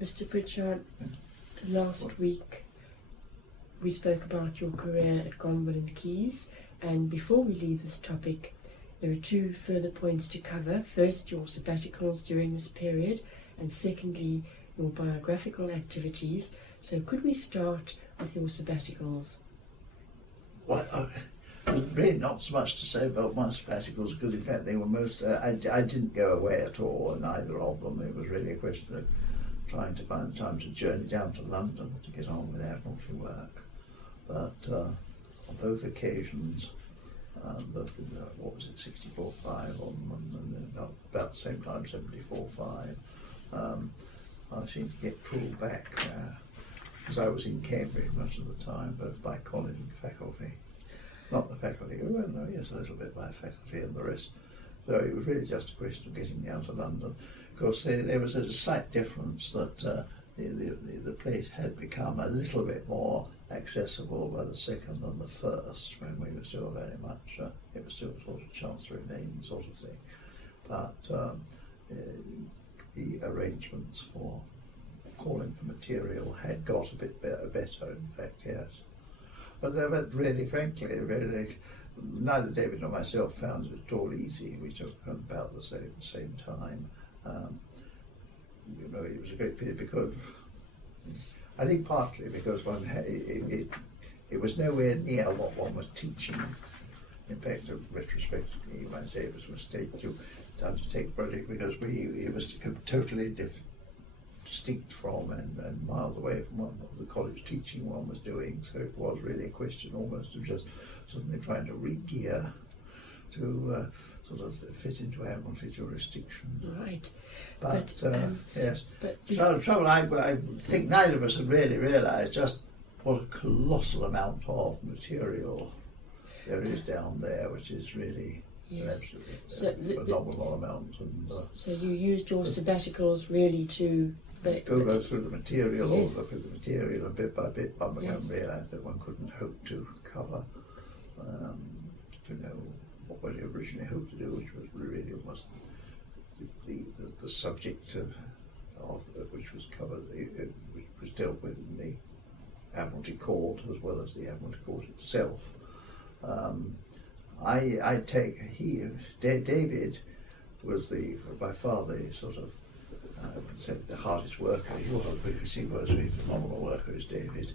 Mr Prichard, last week we spoke about your career at Gonville and Caius, and before we leave this topic, there are two further points to cover. First, your sabbaticals during this period, and secondly, your biographical activities. So could we start with your sabbaticals? Well, there's really not so much to say about my sabbaticals, because in fact they were most, I didn't go away at all in either of them. It was really a question of trying to find the time to journey down to London to get on with admiralty work. But on both occasions, both in what was it, 64-5 and then about the same time, 74-5, I seemed to get pulled back because I was in Cambridge much of the time, both by college and faculty. Not the faculty, well, no, yes, a little bit by faculty and the rest. So it was really just a question of getting down to London. Of course, there was a slight difference that the place had become a little bit more accessible by the second than the first, when we were still very much, it was still sort of Chancery Lane sort of thing. But the arrangements for calling for material had got a bit better, in fact, yes. But really, frankly, neither David nor myself found it at all easy. We took about the same time. It was a great period because, I think partly because it was nowhere near what one was teaching. In fact, retrospectively, you might say it was a mistake to undertake a project because it was totally distinct from and miles away from what the college teaching one was doing. So it was really a question almost of just suddenly trying to re-gear to sort of fit into admiralty jurisdiction. Right. But yes. But the trouble, I think neither of us had really realised just what a colossal amount of material there is down there, which is really an absolutely phenomenal amount. And, so you used your sabbaticals really to go through the material, yes. Look at the material, and bit by bit one began Yes. to realise that one couldn't hope to cover what we originally hoped to do, which was really almost the subject of which was covered, which was dealt with in the Admiralty Court as well as the Admiralty Court itself. David was by far the sort of, I would say, the hardest worker he was, because he was a phenomenal worker as David,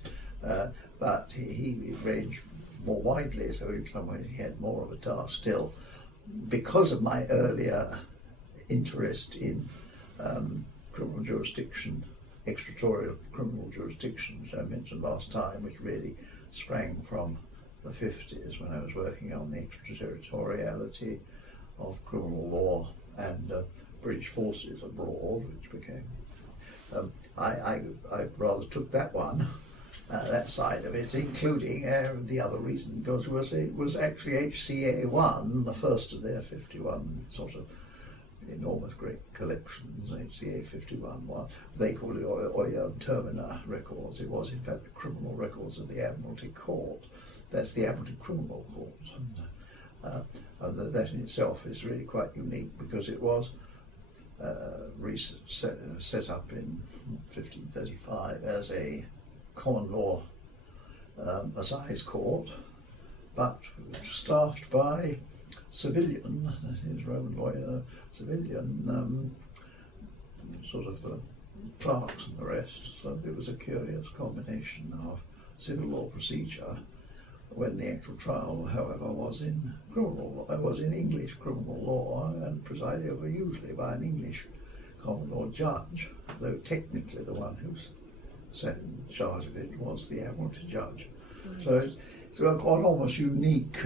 but he ranged more widely, so in some ways he had more of a task still. Because of my earlier interest in criminal jurisdiction, extraterritorial criminal jurisdiction, which I mentioned last time, which really sprang from the 50s when I was working on the extraterritoriality of criminal law and British forces abroad, which became, I rather took that one, that side of it, including the other reason, because it was actually HCA1, the first of their 51 sort of enormous great collections, HCA 51 one. They called it Oya Termina records. It was in fact the criminal records of the Admiralty Court. That's the Admiralty Criminal Court. And that in itself is really quite unique because it was set up in 1535 as a common law assize court, but staffed by civilian, that is Roman lawyer, civilian sort of clerks and the rest. So it was a curious combination of civil law procedure when the actual trial, however, was in criminal law, was in English criminal law and presided over usually by an English common law judge, though technically the one who sat in charge of it was the Admiralty judge. Right. So it's an almost unique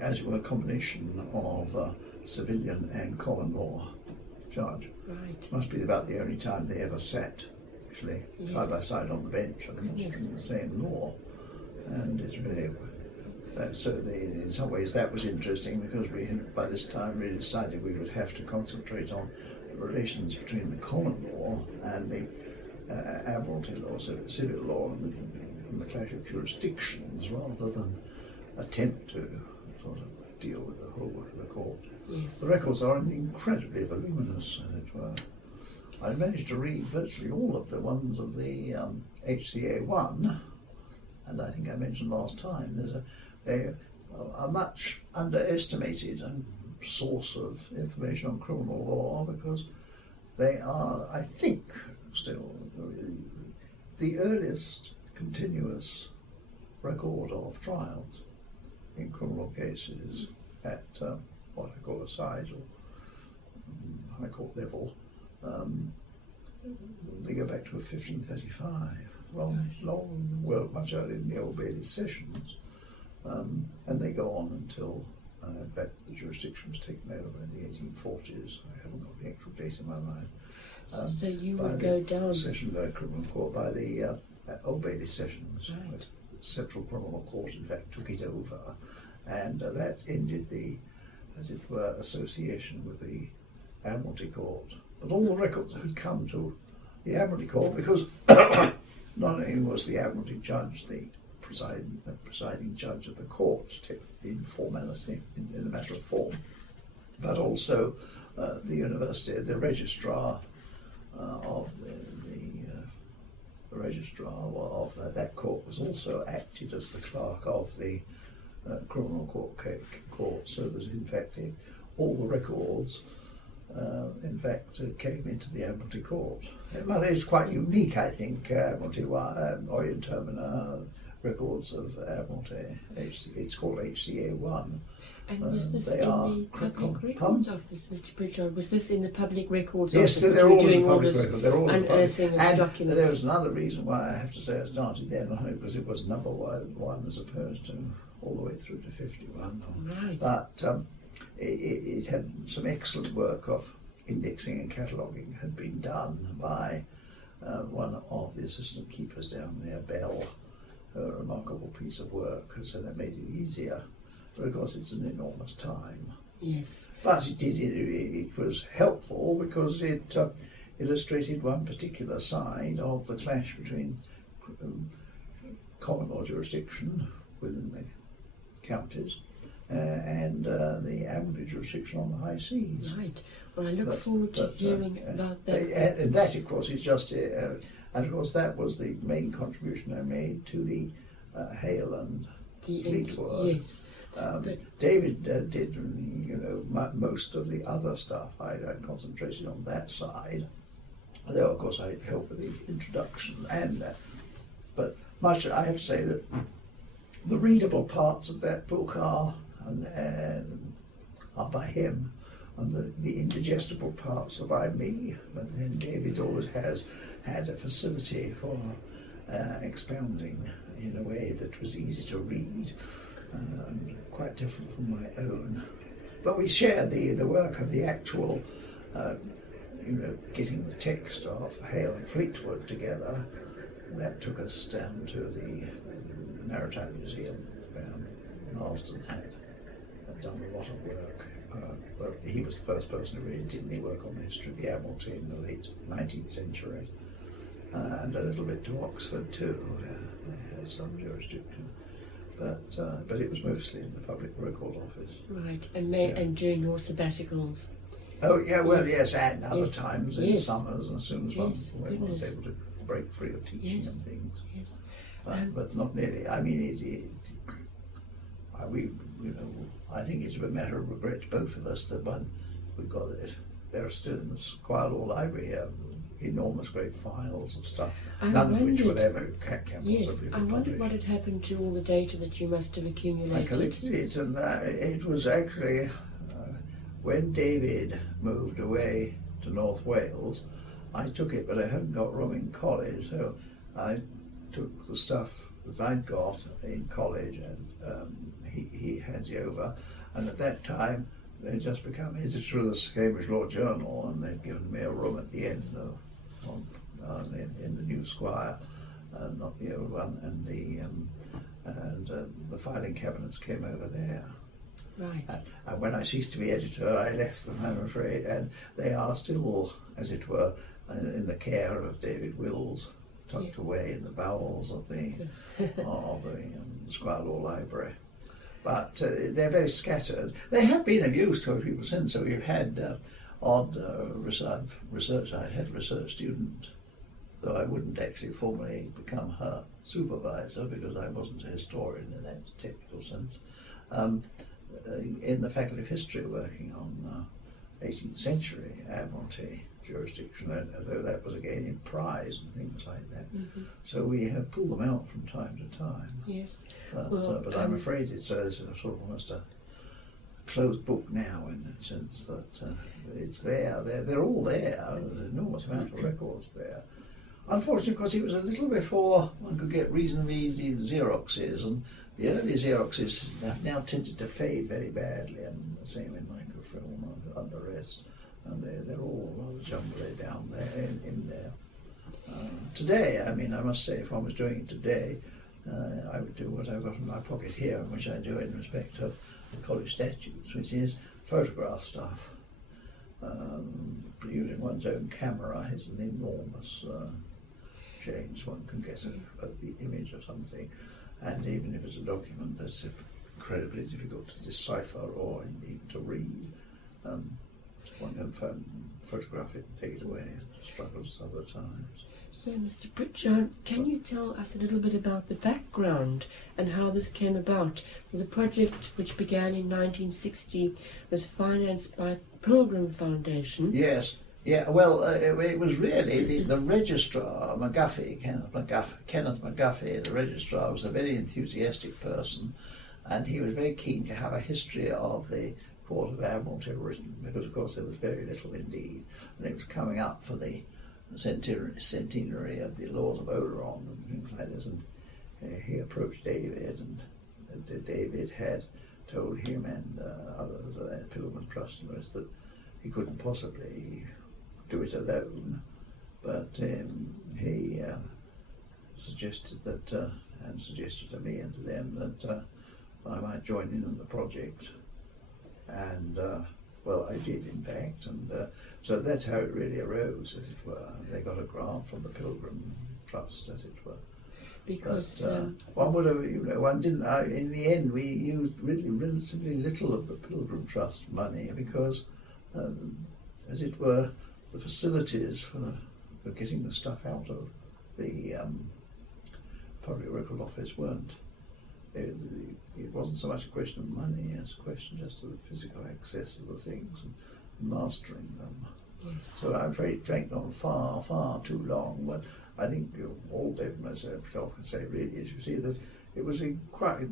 as it were, combination of civilian and common law judge. Right. Must be about the only time they ever sat, actually, yes. side by side on the bench, and considering the same law. And it's really, in some ways that was interesting because we had by this time really decided we would have to concentrate on the relations between the common law and the Admiralty law, so the civil law and the clash of jurisdictions rather than attempt to sort of deal with the whole work of the court. Yes. The records are incredibly voluminous, as it were. I managed to read virtually all of the ones of the HCA1, and I think I mentioned last time, there's a much underestimated source of information on criminal law, because they are, I think, still the earliest continuous record of trials in criminal cases at what I call assize or High Court level. They go back to 1535, well, much earlier than the Old Bailey sessions, and they go on until, in fact, the jurisdiction was taken over in the 1840s. I haven't got the actual date in my mind. So you would go down... Session Criminal Court by the Old Bailey sessions. Right. Central Criminal Court, in fact, took it over, and that ended the, as it were, association with the Admiralty Court. But all the records had come to the Admiralty Court, because not only was the Admiralty judge the presiding judge of the court in formality, in a matter of form, but also the university, the registrar of the registrar of that court was also acted as the clerk of the criminal court, so that in fact all the records in fact came into the Admiralty Court. It's quite unique, I think, Admiralty Orient Termina records of Admiralty. It's called HCA1. And was this they in are the Public Records Office, Mr Prichard? Was this in the Public Records Yes, Office? they're all doing in the all public this record. They're all in the unearthing public. of And documents? there was another reason why I have to say I started there, not only because it was number one as opposed to all the way through to 51. Right. But it had some excellent work of indexing and cataloguing had been done by one of the assistant keepers down there, Bell. A remarkable piece of work, so that made it easier. But of course, it's an enormous time. Yes. But it was helpful because it illustrated one particular side of the clash between common law jurisdiction within the counties and the Admiralty jurisdiction on the high seas. Right. Well, I look forward to hearing about that. And that, of course, is just... and of course, that was the main contribution I made to the Hale and Fleetwood. Yes. David did, most of the other stuff. I concentrated on that side. Though, of course, I helped with the introduction, but much I have to say that the readable parts of that book are by him, and the indigestible parts are by me. But then David always has had a facility for expounding in a way that was easy to read and quite different from my own. But we shared the work of the actual, getting the text of Hale and Fleetwood together. That took us down to the Maritime Museum, where Marsden had done a lot of work. He was the first person who really did any work on the history of the Admiralty in the late 19th century, and a little bit to Oxford too. They had some jurisdiction, but it was mostly in the Public Record Office. Right, and during your sabbaticals. Oh yeah, well yes, and other yes. times in summers, as soon as one was able to break free of teaching and things. Yes. But not nearly. I mean, I think it's a matter of regret to both of us that we've got it. There are still in the Squire Law Library enormous great files of stuff, none of which will ever can possibly be I wondered published. what had happened to all the data that you must have accumulated. I collected it, and it was actually when David moved away to North Wales, I took it, but I hadn't got room in college, so I took the stuff that I'd got in college, and he hands it over. And at that time, they'd just become editor of the Cambridge Law Journal, and they'd given me a room at the end in the new Squire, not the old one, and the filing cabinets came over there. Right. And when I ceased to be editor, I left them, I'm afraid, and they are still, as it were, in the care of David Wills, tucked away in the bowels of the Squire Law Library. but they're very scattered. They have been of use to people since, so we've had odd research. I had a research student, though I wouldn't actually formally become her supervisor because I wasn't a historian in that technical sense, in the Faculty of History working on 18th century Admiralty jurisdiction, though that was again in prize and things like that. Mm-hmm. So we have pulled them out from time to time. Yes. But I'm afraid it's a sort of almost a closed book now, in the sense that it's there. They're all there. There's an enormous amount of records there. Unfortunately, because it was a little before one could get reasonably easy Xeroxes, and the early Xeroxes have now tended to fade very badly, and the same in microfilm and the rest. And they're all rather jumbly down there in there. Today, I mean, I must say, if one was doing it today, I would do what I've got in my pocket here, and which I do in respect of the college statutes, which is photograph stuff. Using one's own camera has an enormous change. One can get the image of something, and even if it's a document that's incredibly difficult to decipher or even to read, one can photograph it and take it away. It struggles other times. So, Mr Prichard, can you tell us a little bit about the background and how this came about? The project, which began in 1960, was financed by Pilgrim Foundation. Yes. Yeah, well, it was really the registrar, Kenneth McGuffey, the registrar, was a very enthusiastic person, and he was very keen to have a history of the Court of Admiralty written, because of course there was very little indeed, and it was coming up for the centenary of the laws of Oleron and things like this, and he approached David, and David had told him and others at the Pilgrim Trust and the rest that he couldn't possibly do it alone, but he suggested that, and suggested to me and to them that I might join in on the project, and well, I did in fact, and so that's how it really arose, as it were. They got a grant from the Pilgrim Trust, as it were. Because one would have, one didn't. In the end, we used really relatively little of the Pilgrim Trust money because, as it were, the facilities for getting the stuff out of the Public Record Office weren't. It wasn't so much a question of money as a question just of the physical access of the things and mastering them. yes. So I'm afraid it dragged on far, far too long. But I think all David myself can say really is, you see, that it was quite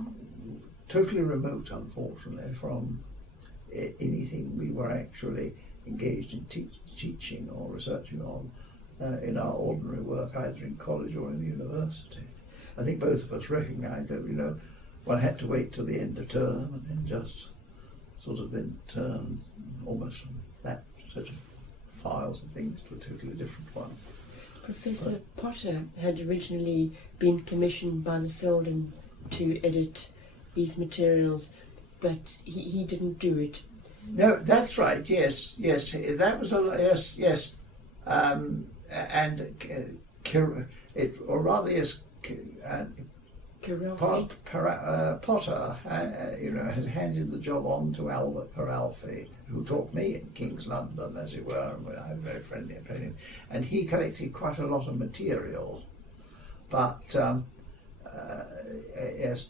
totally remote, unfortunately, from anything we were actually engaged in teaching or researching on in our ordinary work, either in college or in the university. I think both of us recognised that, one had to wait till the end of term and then just sort of then turn almost from that set of files and things to a totally different one. Professor Potter had originally been commissioned by the Selden to edit these materials, but he didn't do it. No, that's right. Yes, that was yes, and it, or rather, yes. Potter, had handed the job on to Albert Peralfy, who taught me in King's London, as it were, and I was very friendly and friendly. And he collected quite a lot of material, but yes,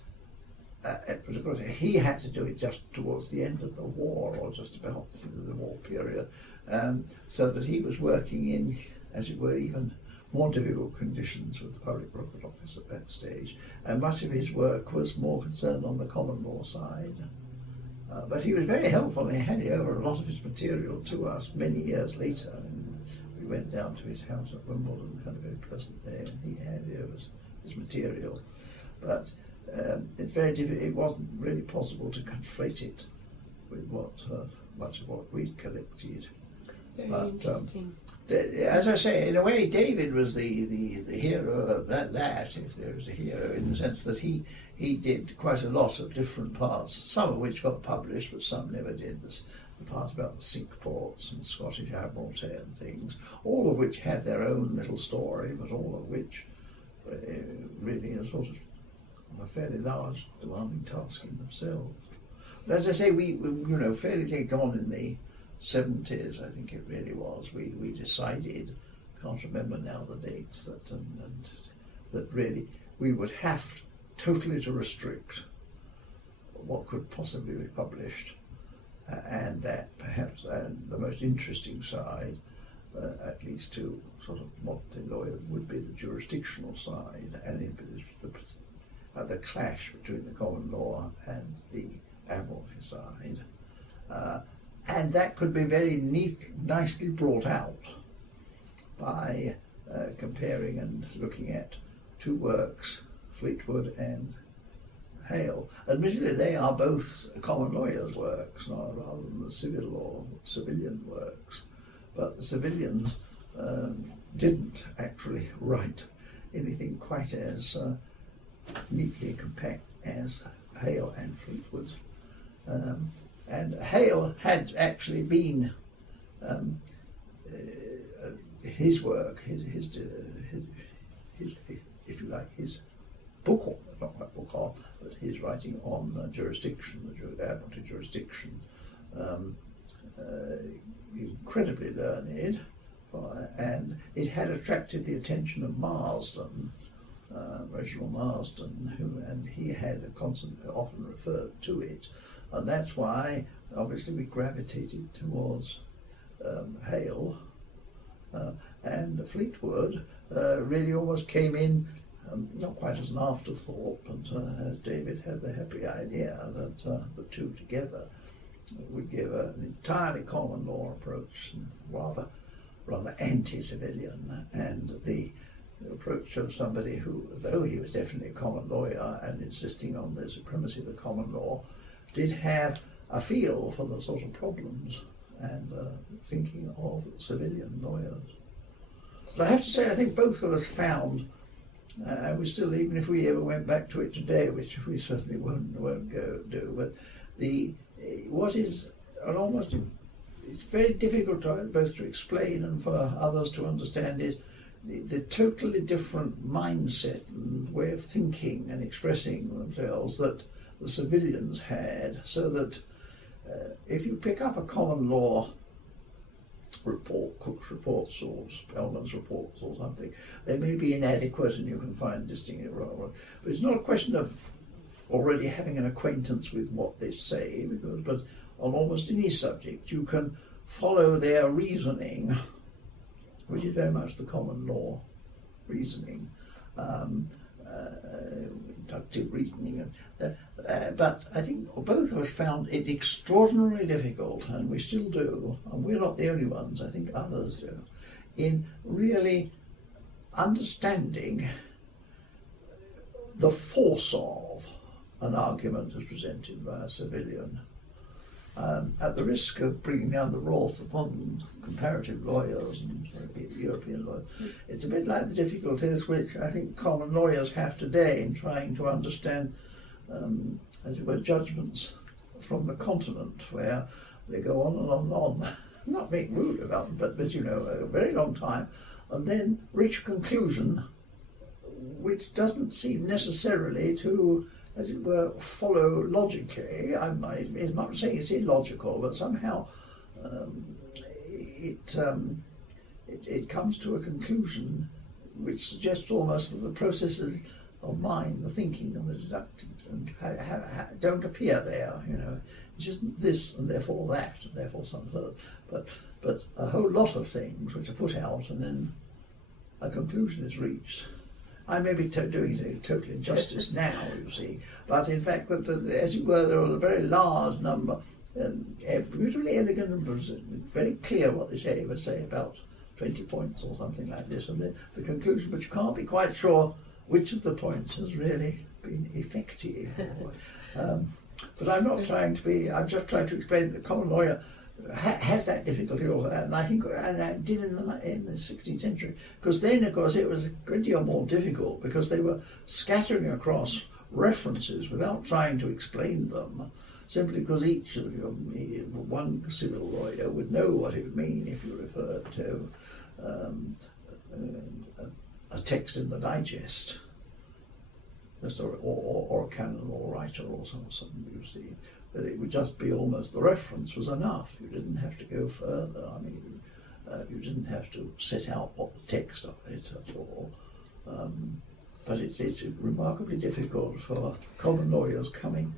but of course he had to do it just towards the end of the war, or just about the war period, so that he was working in, as it were, even more difficult conditions with the Public Record Office at that stage, and much of his work was more concerned on the common law side. But he was very helpful. He handed over a lot of his material to us many years later, and we went down to his house at Wimbledon and had a very pleasant day, and he handed over his material. But it's very difficult. It wasn't really possible to conflate it with much of what we'd collected. Very interesting. As I say, in a way, David was the hero of that, if there was a hero, in the sense that he did quite a lot of different parts, some of which got published, but some never did. The part about the sink ports and Scottish Admiralty and things, all of which had their own little story, but all of which really are sort of a fairly large, demanding task in themselves. But as I say, we fairly late on in the 70s, I think it really was, we decided, can't remember now the dates, that and that really we would have totally to restrict what could possibly be published, and that perhaps the most interesting side, at least to sort of modern lawyers, would be the jurisdictional side, and the clash between the common law and the admiralty side. And that could be very nicely brought out by comparing and looking at two works, Fleetwood and Hale. Admittedly, they are both common lawyers' works, rather than the civilian works. But the civilians didn't actually write anything quite as neatly compact as Hale and Fleetwood's. And Hale had actually been his work, his if you like, his book, not quite book, but his writing on jurisdiction, the admiralty jurisdiction, incredibly learned, and it had attracted the attention of Marsden, Reginald Marsden, and he had often referred to it, and that's why obviously we gravitated towards Hale, and Fleetwood really almost came in not quite as an afterthought, but as David had the happy idea that the two together would give an entirely common law approach, and rather anti-civilian, and the approach of somebody who, though he was definitely a common lawyer and insisting on the supremacy of the common law, did have a feel for the sort of problems and thinking of civilian lawyers. But I have to say, I think both of us found, and we still, even if we ever went back to it today, which we certainly won't go do, but what is an almost, it's very difficult both to explain and for others to understand, is the totally different mindset and way of thinking and expressing themselves that the civilians had, so that if you pick up a common law report, Cook's reports or Spellman's reports or something, they may be inadequate and you can find distinct wrong, but it's not a question of already having an acquaintance with what they say, but on almost any subject you can follow their reasoning, which is very much the common law reasoning, inductive reasoning. But I think both of us found it extraordinarily difficult, and we still do, and we're not the only ones, I think others do, in really understanding the force of an argument as presented by a civilian. At the risk of bringing down the wrath upon comparative lawyers and European lawyers, it's a bit like the difficulties which I think common lawyers have today in trying to understand, as it were, judgments from the continent, where they go on and on and on, not being rude about them, but you know, a very long time, and then reach a conclusion which doesn't seem necessarily to, as it were, follow logically. It's not saying it's illogical, but somehow it comes to a conclusion which suggests almost that the processes of mind, the thinking and the deducting, don't appear there. You know, it's just this and therefore that, and therefore some third. But a whole lot of things which are put out and then a conclusion is reached. I may be doing it total injustice now, you see, but in fact, that as it were, there are a very large number, beautifully elegant and very clear what they say, but say about 20 points or something like this, and then the conclusion, but you can't be quite sure which of the points has really been effective. But I'm not trying to be, I'm just trying to explain that the common lawyer has that difficulty also, and I think and that did in the 16th century, because then of course it was a good deal more difficult because they were scattering across references without trying to explain them, simply because each of them, one civil lawyer would know what it would mean if you referred to a text in the digest. or a canon law writer or something, you see. That it would just be almost the reference was enough. You didn't have to go further. I mean, you didn't have to set out what the text of it at all. But it's remarkably difficult for common lawyers coming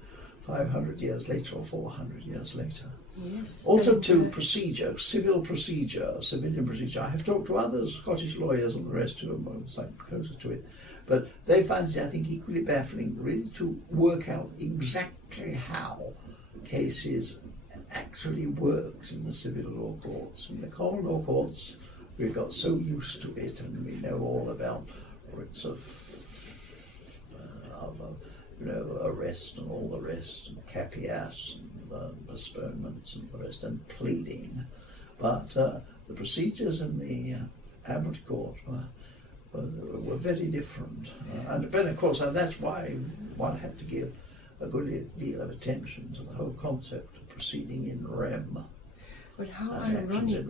500 years later or 400 years later. Yes. Also to procedure, civilian procedure. I have talked to other Scottish lawyers and the rest who are slightly closer to it, but they find it, I think, equally baffling really to work out exactly how cases actually worked in the civil law courts. In the common law courts, we got so used to it, and we know all about writs of arrest and all the rest, and capias and postponements and the rest, and pleading. But the procedures in the Admiralty Court were very different, but of course, and that's why one had to give a good deal of attention to the whole concept of proceeding in rem. But how ironic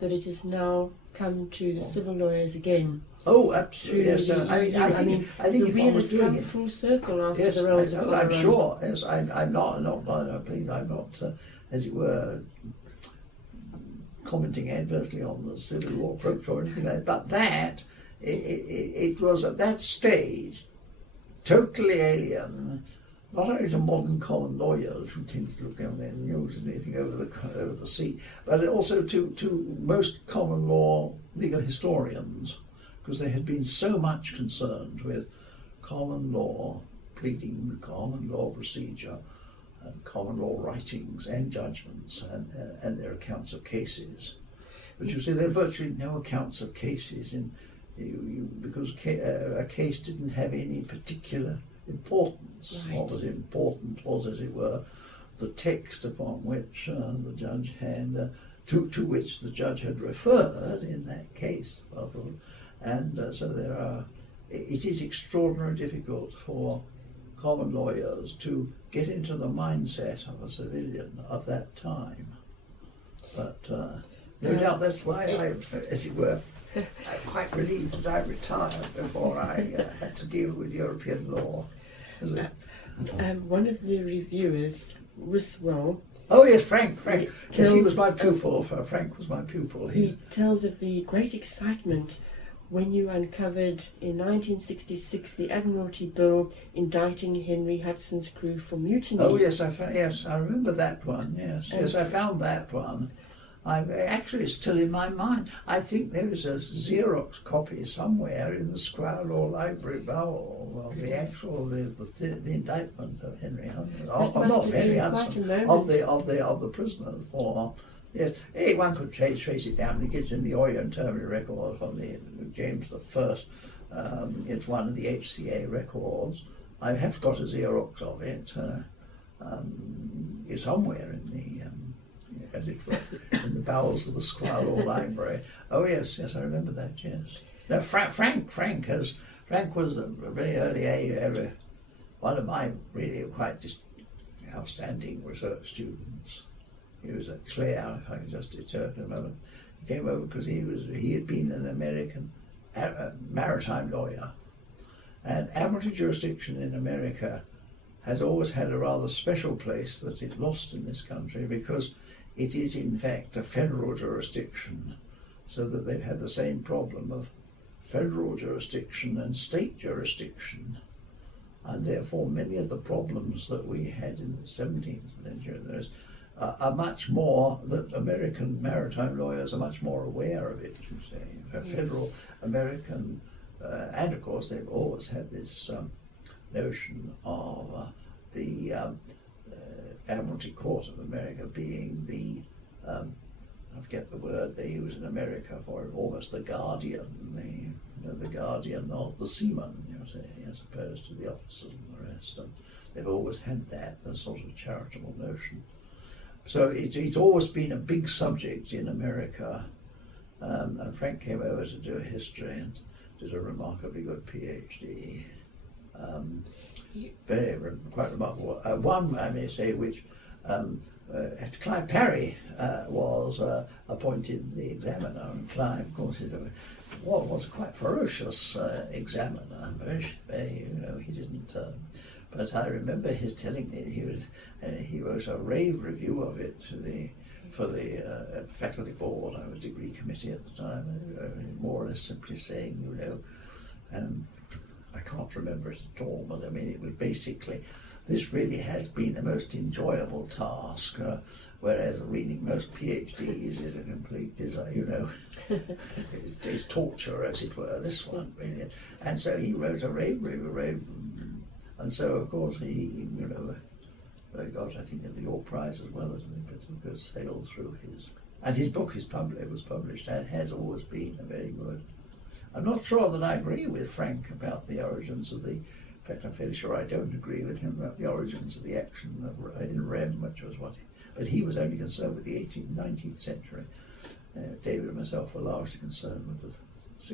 that it has now come to the civil lawyers again. Oh, absolutely. Yes, I think the if wheel one was has doing come it, full circle after yes, the roles of I'm honour. sure. Yes, I'm not. I'm not, as it were, commenting adversely on the civil law approach or anything like that. But that it was at that stage totally alien, not only to modern common lawyers who tend to look down their nose and anything over the sea, but also to most common law legal historians, because they had been so much concerned with common law pleading, common law procedure, and common law writings and judgments and their accounts of cases. But you see, there are virtually no accounts of cases because a case didn't have any particular importance. Right. What was important was, as it were, the text upon which the judge had, to which the judge had referred in that case. And so it is extraordinarily difficult for common lawyers to get into the mindset of a civilian of that time. But no doubt that's why I, as it were, I'm quite relieved that I retired before I had to deal with European law. One of the reviewers, Wiswell. Oh yes, Frank. Yes, he was my pupil. Frank was my pupil. He tells of the great excitement when you uncovered in 1966 the Admiralty Bill indicting Henry Hudson's crew for mutiny. Oh yes, I remember that one. Yes, I found that one. Actually, it's still in my mind. I think there is a Xerox copy somewhere in the Squire Law Library bowel of the actual the indictment of Henry Hudson, not Henry Hudson, of the prisoner for. Yes, one could trace it down. It gets in the Oyo and Termini record from the James I. It's one of the HCA records. I have got a Xerox of it. It's somewhere in the. As it were, in the bowels of the Squire Law Library. Oh yes, I remember that. Yes. Now Frank was a very early one of my really quite outstanding research students. He was at Clare, if I can just interpret a moment. He came over because he had been an American maritime lawyer, and admiralty jurisdiction in America has always had a rather special place that it lost in this country, because it is in fact a federal jurisdiction, so that they've had the same problem of federal jurisdiction and state jurisdiction, and therefore many of the problems that we had in the 17th century are much more, that American maritime lawyers are much more aware of it, you say, federal American, and of course they've always had this notion of the Admiralty Court of America being the, I forget the word they use in America for it, almost the guardian, the guardian of the seaman, you say, as opposed to the officers and the rest. And they've always had that, the sort of charitable notion. So it's always been a big subject in America. And Frank came over to do a history and did a remarkably good PhD. Quite remarkable. One, I may say, which Clive Parry was appointed the examiner, and Clive, of course, is was quite ferocious examiner. He didn't. But I remember his telling me he wrote a rave review of it for the faculty board, a degree committee at the time, more or less simply saying, I can't remember it at all, but I mean, it was basically, this really has been a most enjoyable task, whereas reading most PhDs is a complete it's torture, as it were, this one, really. And so he wrote a rave review, and so, of course, he got, I think, the York Prize as well, but he sailed through his... And his book was published, and has always been a very good... I'm not sure that I agree with Frank about the origins of the... In fact, I'm fairly sure I don't agree with him about the origins of the action in Rem, which was what... But he was only concerned with the 18th, 19th century. David and myself were largely concerned with the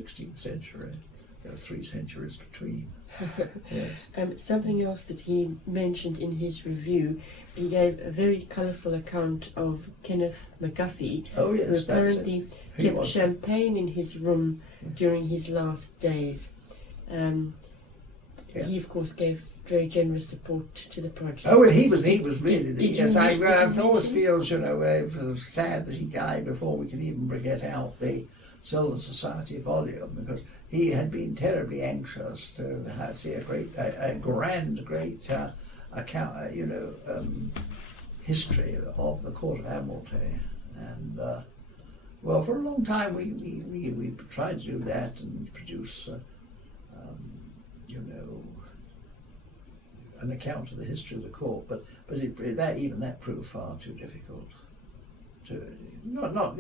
16th century. There are 3 centuries between. Yes. Something else that he mentioned in his review, he gave a very colourful account of Kenneth McGuffey, who apparently kept champagne in his room during his last days. He, of course, gave very generous support to the project. Oh, well, he was really the... Yes, I always feel, sad that he died before we could even get out the Silver Society volume, because he had been terribly anxious to see a grand account, history of the Court of Admiralty, and well, for a long time we tried to do that and produce, an account of the history of the court, but even that proved far too difficult. Not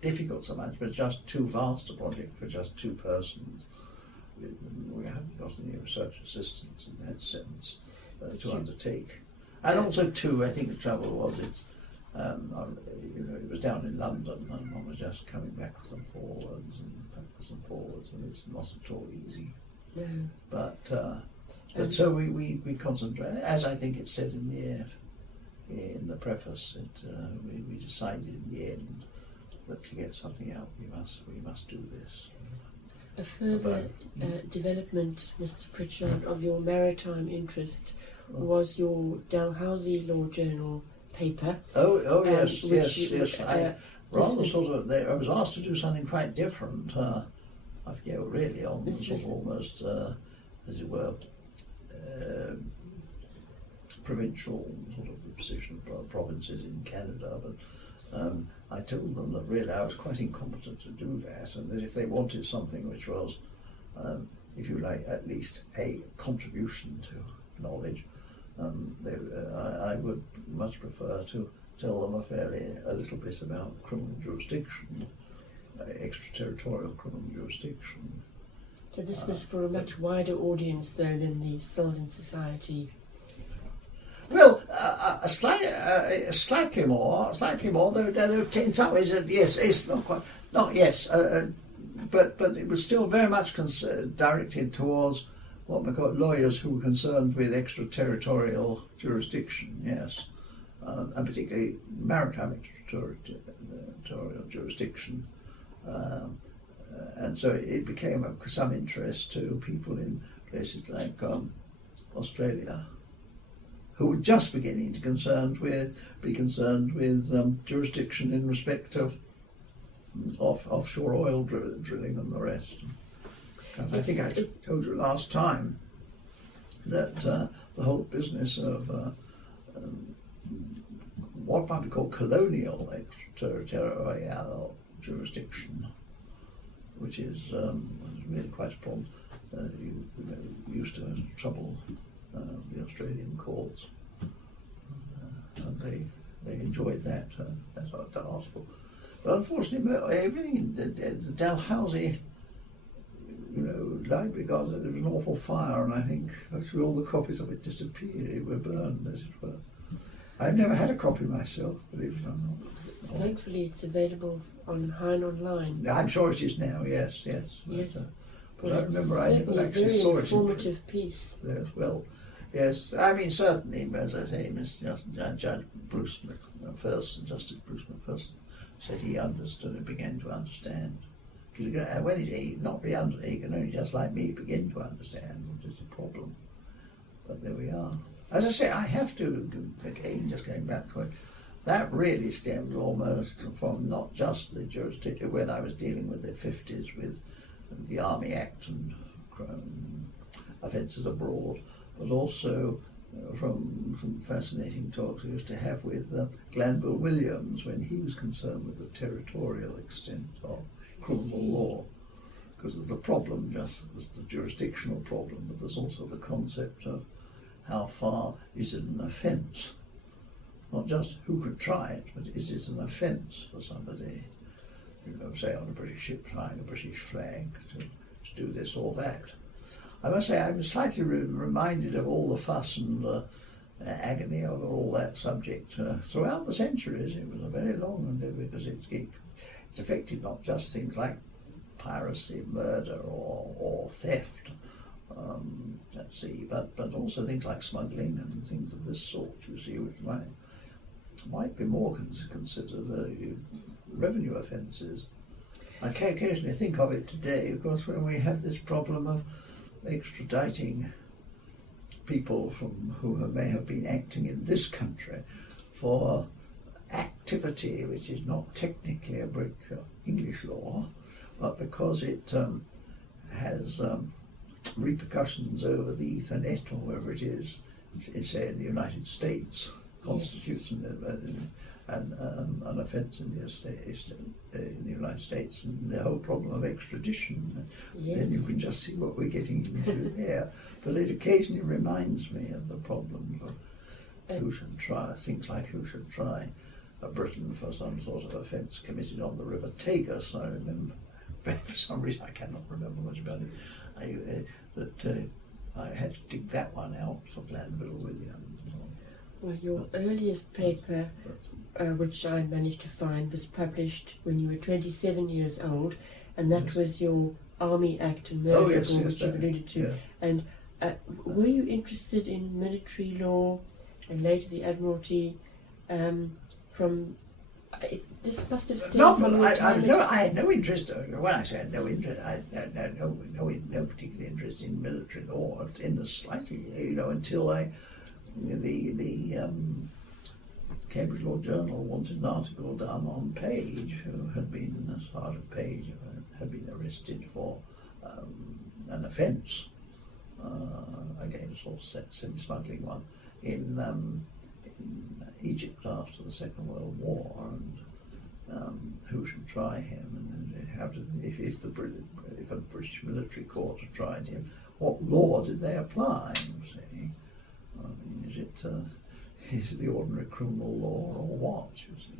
difficult so much, but just too vast a project for just 2 persons. We haven't got any research assistants in that sense to undertake. And also too, I think the trouble was it was down in London, and one was just coming back with some forwards, and it's not at all easy. No. But so we concentrate, as I think it said in the preface, we decided in the end that to get something out, we must do this. A further development, Mr Prichard, of your maritime interest was your Dalhousie Law Journal paper. Yes. I was asked to do something quite different. I forget really, almost, as it were, provincial sort of position of provinces in Canada, but I told them that really I was quite incompetent to do that, and that if they wanted something which was, if you like, at least a contribution to knowledge, I would much prefer to tell them a little bit about criminal jurisdiction, extraterritorial criminal jurisdiction. So this was for a much wider audience though than the Solvent Society. Well, slightly more. Though in some ways, yes, it's not quite. Not yes, but it was still very much directed towards what we call lawyers who were concerned with extraterritorial jurisdiction. Yes, and particularly maritime extraterritorial jurisdiction. And so it became of some interest to people in places like Australia, who were just beginning to be concerned with jurisdiction in respect of offshore oil drilling and the rest. And I think I told you last time that the whole business of what might be called colonial extraterritorial jurisdiction, which is really quite a problem, used to trouble the Australian courts, and they enjoyed that article. But unfortunately, everything in the Dalhousie, library there was an awful fire, and I think actually all the copies of it disappeared, were burned, as it were. I've never had a copy myself, believe it or not. Thankfully, it's available online. I'm sure it is now. Yes. But I remember I never actually saw it. It's a very informative piece. Yes, well, yes. I mean, certainly, as I say, Judge Bruce McPherson, Justice Bruce McPherson, said he understood and began to understand When he's not really he can only just like me begin to understand what is the problem. But there we are. As I say, I have to, again, just going back to it, that really stems almost from not just the jurisdiction, when I was dealing with the 50s with the Army Act and offences abroad, but also from some fascinating talks we used to have with Gonville Williams when he was concerned with the territorial extent of criminal law. Because there's a problem, there's the jurisdictional problem, but there's also the concept of how far is it an offence? Not just who could try it, but is it an offence for somebody, say on a British ship flying a British flag, to do this or that. I must say I'm slightly reminded of all the fuss and agony over all that subject throughout the centuries. It was a very long one, because it's affected not just things like piracy, murder or theft at sea, but also things like smuggling and things of this sort, you see, which might be more considered revenue offences. I occasionally think of it today, of course, when we have this problem of extraditing people who may have been acting in this country for activity which is not technically a breach of English law, but because it has repercussions over the Ethernet or wherever it is, say in the United States, constitutes an offence in the United States, and the whole problem of extradition. Yes. Then you can just see what we're getting into there. But it occasionally reminds me of the problems of who should try, things like who should try Britain for some sort of offence committed on the River Tagus. I remember, for some reason I cannot remember much about it, I had to dig that one out for Gonville Williams. Well, your earliest paper, which I managed to find, was published when you were 27 years old, and that was your Army Act and Murder Law, which you've alluded to. Yeah. And were you interested in military law and later the Admiralty this must have stemmed from your time? I had no interest. When I say I had no interest, I had no particular interest in military law in the slightest, until the Cambridge Law Journal wanted an article done on Page, who had been, Sergeant Page, had been arrested for an offence, again a sort of semi-smuggling one, in Egypt after the Second World War, and who should try him, and how to, if a British military court had tried him, what law did they apply? You see, I mean, is it the ordinary criminal law or what? You see,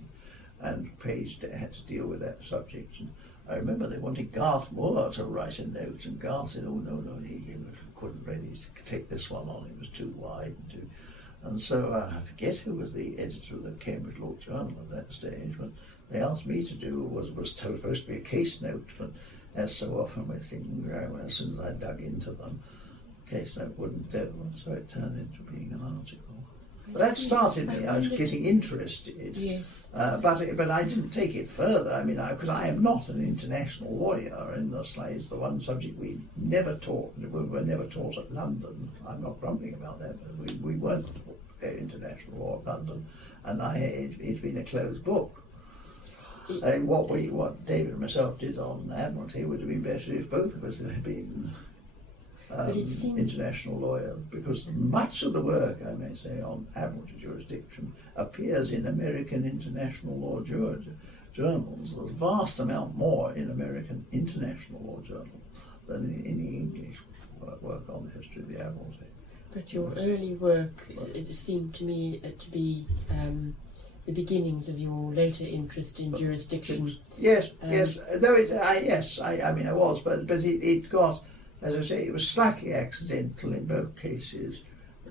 and Page had to deal with that subject. And I remember they wanted Garth Moore to write a note, and Garth said, "Oh no, he couldn't really take this one on. It was too wide." And so I forget who was the editor of the Cambridge Law Journal at that stage, but they asked me to do was supposed to be a case note, but as so often with things, as soon as I dug into them, case note wouldn't do, so it turned into being an article. But that started me. I was getting interested. Yes. But I didn't take it further. I mean, because I am not an international lawyer in the slightest. The one subject we never taught. We were never taught at London. I'm not grumbling about that. But we weren't taught international law at London, and it's been a closed book. What David and myself did on Admiralty would have been better if both of us had been international lawyers, because much of the work, I may say, on Admiralty jurisdiction appears in American international law journals. There's a vast amount more in American international law journals than in any English work on the history of the Admiralty. But your early work, it seemed to me to be the beginnings of your later interest in jurisdiction. Yes. Though I was, but it got, as I say, it was slightly accidental in both cases.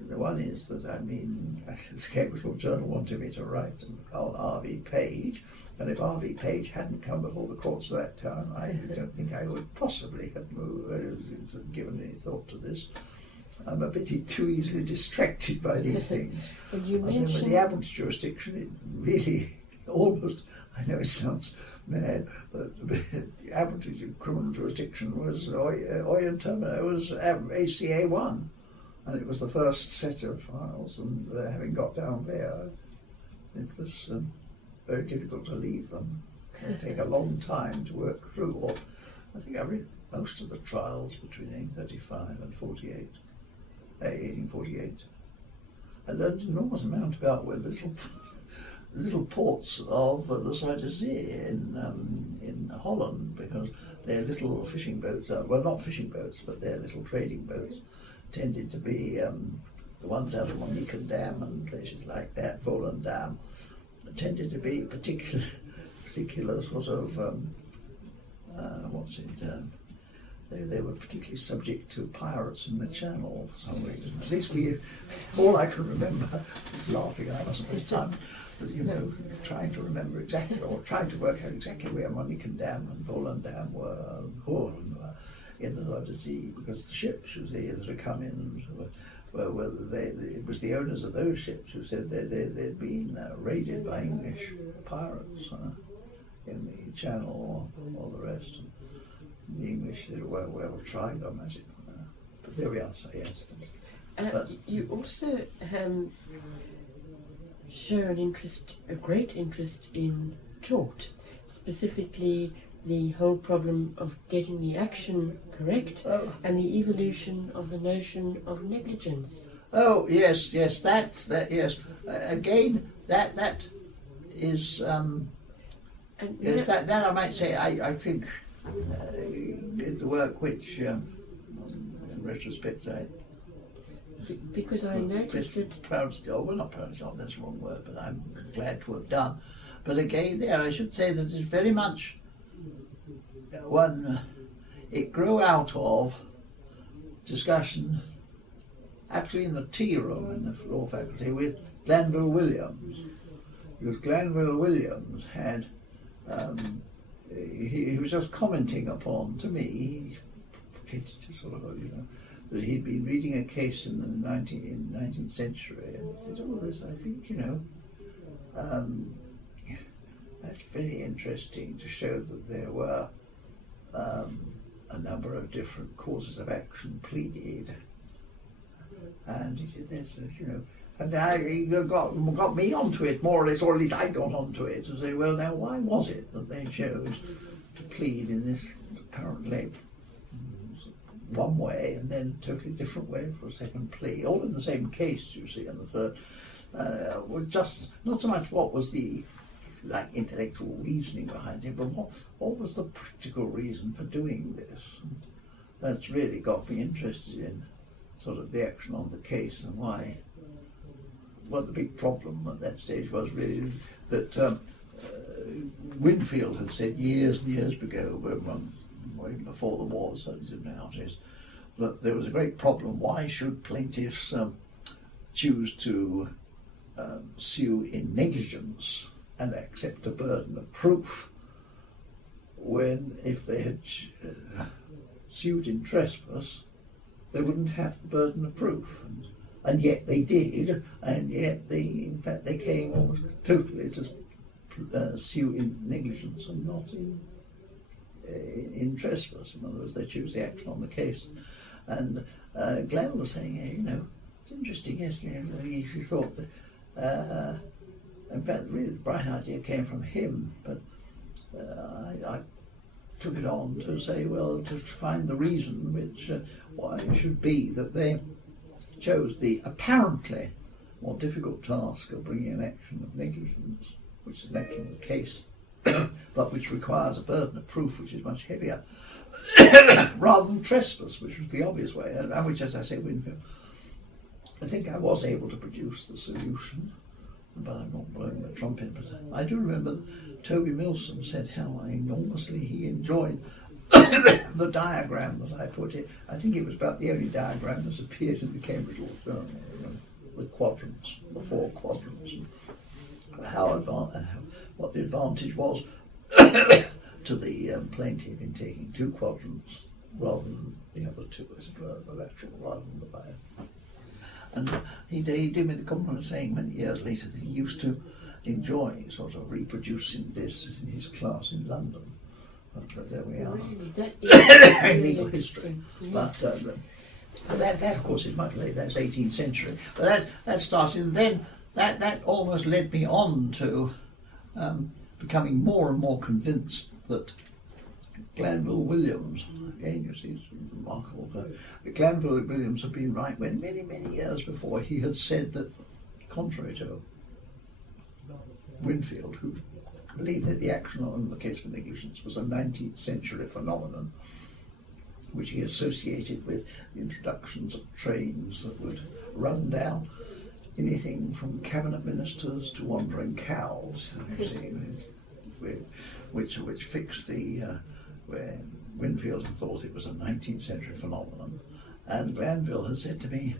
The one is that, the Cambridge Law Journal wanted me to write on R.V. Page, and if R.V. Page hadn't come before the courts at that time, I don't think I would possibly have given any thought to this. I'm a bit too easily distracted by these things. And you then with the Admiralty jurisdiction, it really almost, I know it sounds No, but the average criminal jurisdiction was Oyen Termino was ACA1, and it was the first set of files, and having got down there, it was very difficult to leave them. They take a long time to work through. Or I think I read most of the trials between 1835 and 1848. I learned an enormous amount about where little ports of the Zuider Zee in Holland, because their little fishing boats, well, not fishing boats, but their little trading boats, tended to be the ones out of Monnikendam and places like that, Volendam, tended to be particular sort of they were particularly subject to pirates in the Channel for some reason. At least all I can remember is laughing. I mustn't waste time, but trying to remember exactly, or trying to work out exactly where Monnikendam and Volendam were, in the Zuider Zee, because the ships that had come in it was the owners of those ships who said they'd been raided by English pirates in the Channel or the rest. And the English did well try them, as it were. But there we are, so yes. You also show a great interest in tort, specifically the whole problem of getting the action correct and the evolution of the notion of negligence. Oh yes, that yes. Again, that is that I might say I think is the work which, in retrospect, because I noticed that proud. Well, not proud. That's the wrong word, but I'm glad to have done. But again, there I should say that it's very much it grew out of discussion actually in the tea room in the law faculty with Glanville Williams, because Glanville Williams had he was just commenting upon, to me, he pretended to sort of, that he'd been reading a case in the 19th century, and he said, I think, that's very interesting to show that there were a number of different causes of action pleaded. And he said, and he got me onto it, more or less, or at least I got onto it, to say, well, now, why was it that they chose to plead in this apparently one way and then a totally different way for a second plea, all in the same case, you see, and the third, were just not so much what was the intellectual reasoning behind it, but what was the practical reason for doing this? And that's really got me interested in sort of the action on the case and why. Well, the big problem at that stage was really that Winfield had said years and years ago, even before the war, so he's an artist, that there was a great problem. Why should plaintiffs choose to sue in negligence and accept a burden of proof, when if they had sued in trespass, they wouldn't have the burden of proof? And yet they did, and yet in fact they came almost totally to sue in negligence and not in trespass. In other words, they choose the action on the case. And Glenn was saying, it's interesting, yes, he thought that, in fact, really the bright idea came from him, but I took it on to say, well, to find the reason why it should be that they chose the apparently more difficult task of bringing an action of negligence, which is an action of the case, but which requires a burden of proof which is much heavier, rather than trespass, which was the obvious way, and which, as I say, Winfield, I think I was able to produce the solution, but I'm not blowing the trumpet, but I do remember Toby Milsom said how enormously he enjoyed the diagram that I put in. I think it was about the only diagram that's appeared in the Cambridge Law Journal, the quadrants, the 4 quadrants, and what the advantage was to the plaintiff in taking 2 quadrants rather than the other 2, as it were, the lateral rather than the bias. And he did me the compliment of saying many years later that he used to enjoying sort of reproducing this in his class in London. But there we are. Really, that is Legal history. Yes. But that of course is much later. That's 18th century. But that started, and then that almost led me on to becoming more and more convinced that Glanville Williams, again you see it's remarkable, but Glanville Williams had been right when many years before he had said that, contrary to Winfield, who believed that the action on the case for negligence was a 19th century phenomenon, which he associated with the introductions of trains that would run down anything from cabinet ministers to wandering cows, you see, which fixed the where Winfield had thought it was a 19th century phenomenon, and Glanville has said to me,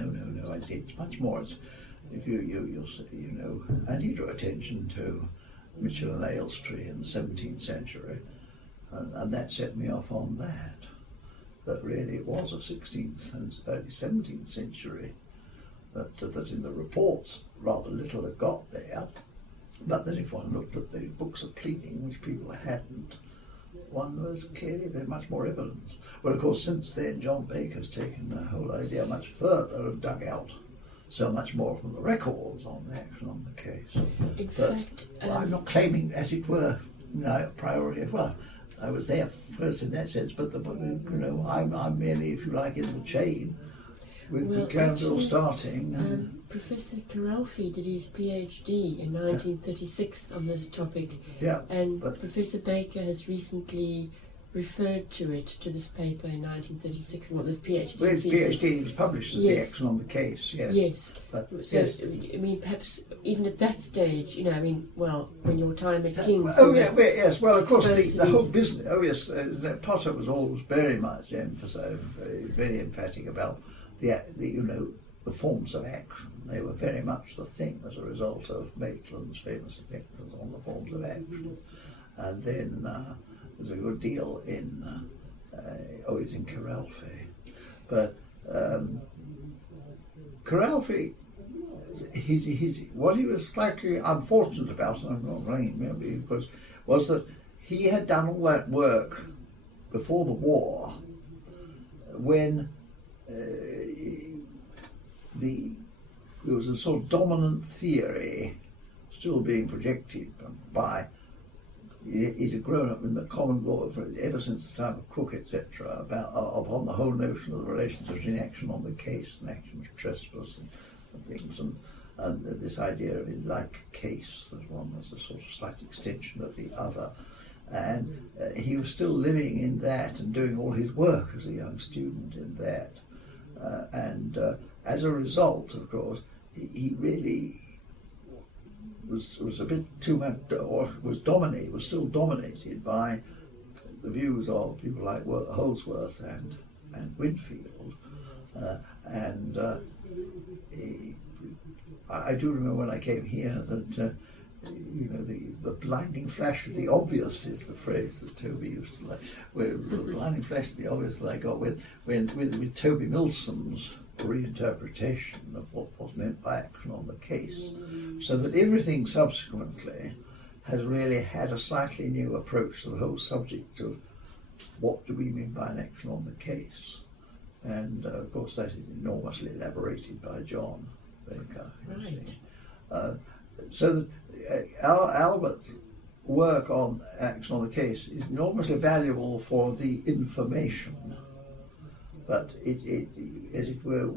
no, it's much more. It's, if you'll say, and he drew attention to Mitchell and Aylesbury in the 17th century, and that set me off on that really it was a 16th and early 17th century, that in the reports rather little had got there, but that if one looked at the books of pleading, which people hadn't, one was clearly very much more evidence. Well, of course, since then, John Baker's taken the whole idea much further and dug out so much more from the records on the action on the case. In But fact, I'm not claiming, as it were, priority as well. I was there first in that sense, but I'm merely, if you like, in the chain with Glanville starting. And Professor Caralfi did his PhD in 1936 on this topic, and Professor Baker has recently referred to this paper in 1936, and what this PhD well, his PhD was published as the action on the case, Yes. I mean, perhaps even at that stage, when your time at King's... yes, well, of course, the whole business, Potter was always very much emphasised, very emphatic about the forms of action. They were very much the thing as a result of Maitland's famous lectures on the forms of action. And then there's a good deal in Caralfi. But Caralfi, what he was slightly unfortunate about, and I'm not bringing maybe because, was that he had done all that work before the war when there was a sort of dominant theory still being projected by, it had grown up in the common law ever since the time of Cook, etc., upon the whole notion of the relations between action on the case and action of trespass and things, and this idea of a like case, that one was a sort of slight extension of the other. And he was still living in that and doing all his work as a young student in that. And as a result, of course, he really was a bit too much, or was still dominated by the views of people like Holdsworth and Winfield. I do remember when I came here that the blinding flash of the obvious is the phrase that Toby used to like. The blinding flash of the obvious that I got with Toby Milsom's reinterpretation of what was meant by action on the case, so that everything subsequently has really had a slightly new approach to the whole subject of what do we mean by an action on the case, and of course that is enormously elaborated by John Baker. Right. So that Albert's work on action on the case is enormously valuable for the information, but it as it were,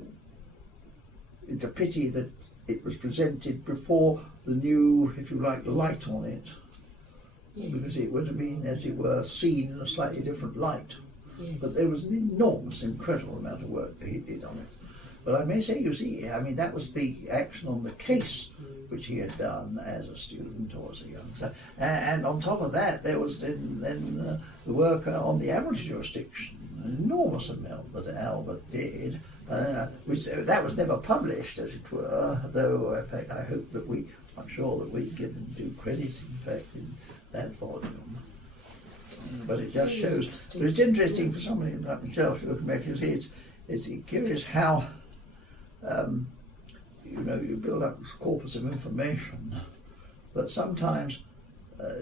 it's a pity that it was presented before the new, if you like, light on it, because it would have been, as it were, seen in a slightly different light. Yes. But there was an enormous, incredible amount of work that he did on it. But I may say, you see, that was the action on the case which he had done as a student or as a youngster. And on top of that, there was then the work on the Admiralty jurisdiction, an enormous amount that Albert did, which that was never published, as it were, though in fact I'm sure that we give them due credit, in fact, in that volume. But it just shows, but it's interesting for somebody like myself to look back and see, it's curious how you build up a corpus of information that sometimes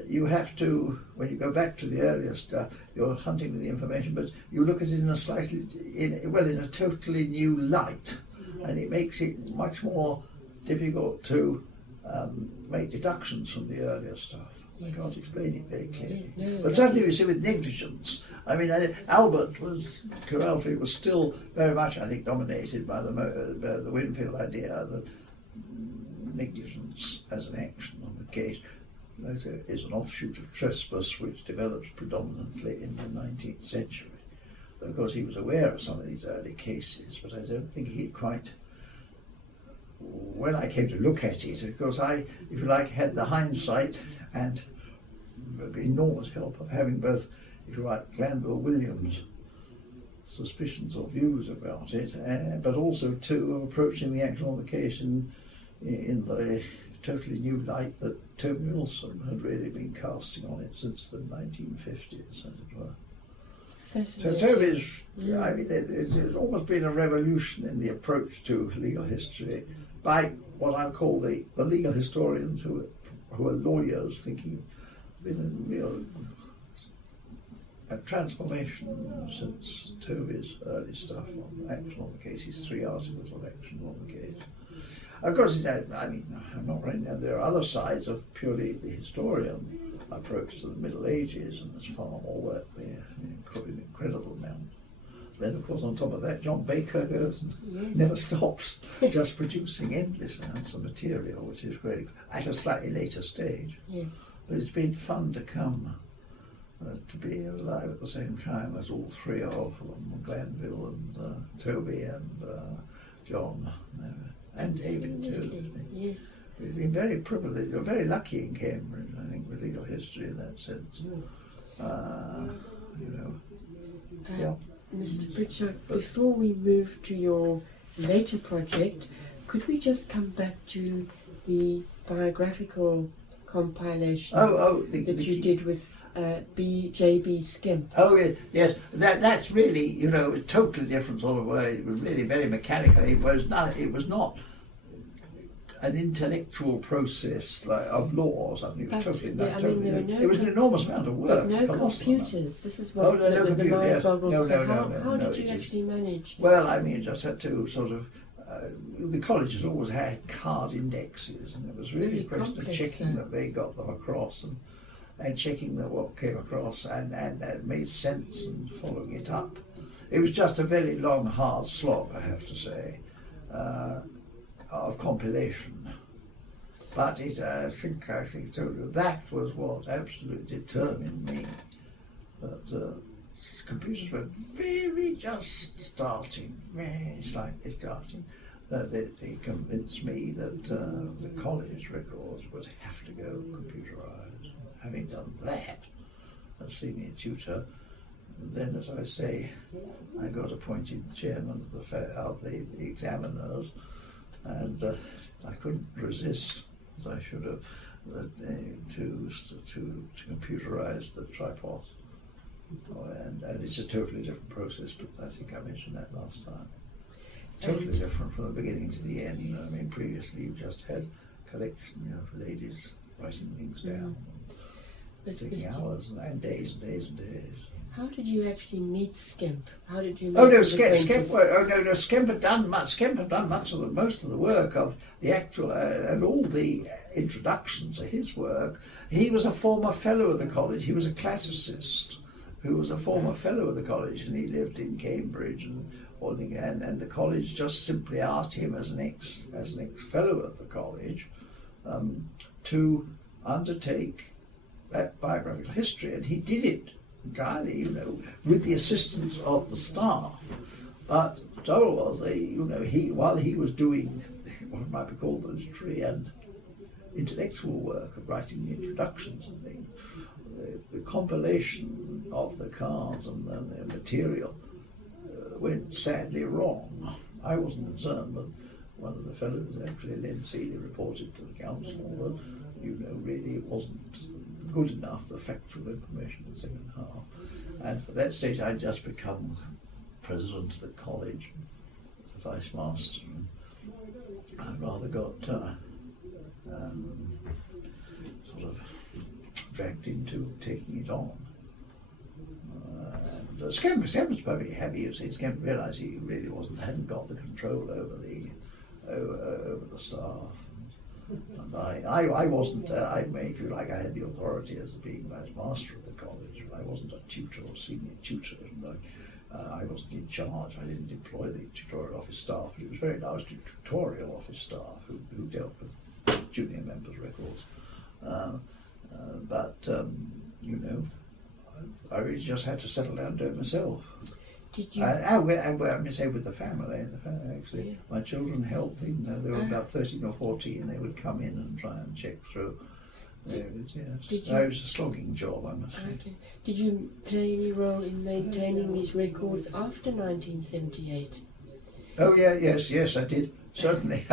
you have to, when you go back to the earlier stuff, you're hunting for the information, but you look at it in a totally new light, and it makes it much more difficult to make deductions from the earlier stuff. Yes. I can't explain it very clearly. Yeah, no, but certainly you see with negligence, I mean, Corelfie was still very much, I think, dominated by the Winfield idea that negligence as an action on the case is an offshoot of trespass, which develops predominantly in the 19th century. Of course, he was aware of some of these early cases, but I don't think he quite... When I came to look at it, of course, I, if you like, had the hindsight and enormous help of having both, if you like, Glanville Williams' suspicions or views about it, but also too of approaching the action on the case in the totally new light that Toby Wilson had really been casting on it since the 1950s, as it were. So Toby's, I mean, there's almost been a revolution in the approach to legal history by what I'll call the legal historians who are lawyers thinking. There's been a transformation since Toby's early stuff on action on the case, his 3 articles of action on the case. Of course, I mean, I'm not right now, there are other sides of purely the historian approach to the Middle Ages, and there's far more work there, an incredible amount. Then, of course, on top of that, John Baker goes and never stops, just producing endless amounts of material, which is really at a slightly later stage. Yes. But it's been fun to come to be alive at the same time as all 3 of them, Glanville and Toby and John. And David too. Yes. We've been very privileged, we're very lucky in Cambridge, I think, with legal history in that sense. Yeah. Mr Prichard, before we move to your later project, could we just come back to the biographical compilation that you did with J.B. Skimp? Oh yes, that's really, a totally different sort of way. It was really very mechanical. It was not an intellectual process of law or something. It was totally not. It was an enormous amount of work. No computers. This is what the mind boggles. How did you actually manage? Well, I mean, just had to sort of. The colleges always had card indexes, and it was really a question of checking that they got them across and checking that what came across and that made sense and following it up. It was just a very long, hard slog, I have to say, of compilation. But I think so. That was what absolutely determined me that computers were very just starting, very slightly starting. That they convinced me that the college records would have to go computerised. Having done that as senior tutor, then, as I say, I got appointed chairman of the examiners, and I couldn't resist, as I should have, to computerise the tripos. And it's a totally different process, but I think I mentioned that last time. Totally different from the beginning to the end. Yes. I mean, previously you just had collection, for ladies writing things down, taking hours and days and days and days. How did you actually meet Skimp? How did you? Skimp had done much. Skimp had done most of the work of the actual and all the introductions of his work. He was a former fellow of the college. He was a classicist who was a former fellow of the college, and he lived in Cambridge and the college just simply asked him as an ex fellow of the college to undertake that biographical history, and he did it entirely, with the assistance of the staff. But the trouble was, while he was doing what might be called the literary and intellectual work of writing the introductions and things, the compilation of the cards and the material went sadly wrong. I wasn't concerned, but one of the fellows, actually Len Seeley, reported to the council that, really it wasn't good enough, the factual information in the second half. And at that stage I'd just become president of the college, as the vice master. I rather got sort of dragged into taking it on. And Scamp was perfectly happy. You see, Scamp realised he really hadn't got the control over the staff. And I wasn't. If you like, I had the authority as being vice master of the college, but I wasn't a tutor or senior tutor. And I wasn't in charge. I didn't employ the tutorial office staff, but it was very largely tutorial office staff who dealt with junior members' records. But you know, I really just had to settle down and do it myself. Did you? I may say with the family. Actually, Yeah. My children helped. Even though they were about 13 or 14, they would come in and try and check through. Did you? It was a slogging job, I must say. Okay. Did you play any role in maintaining these records after 1978? Oh yes, I did certainly.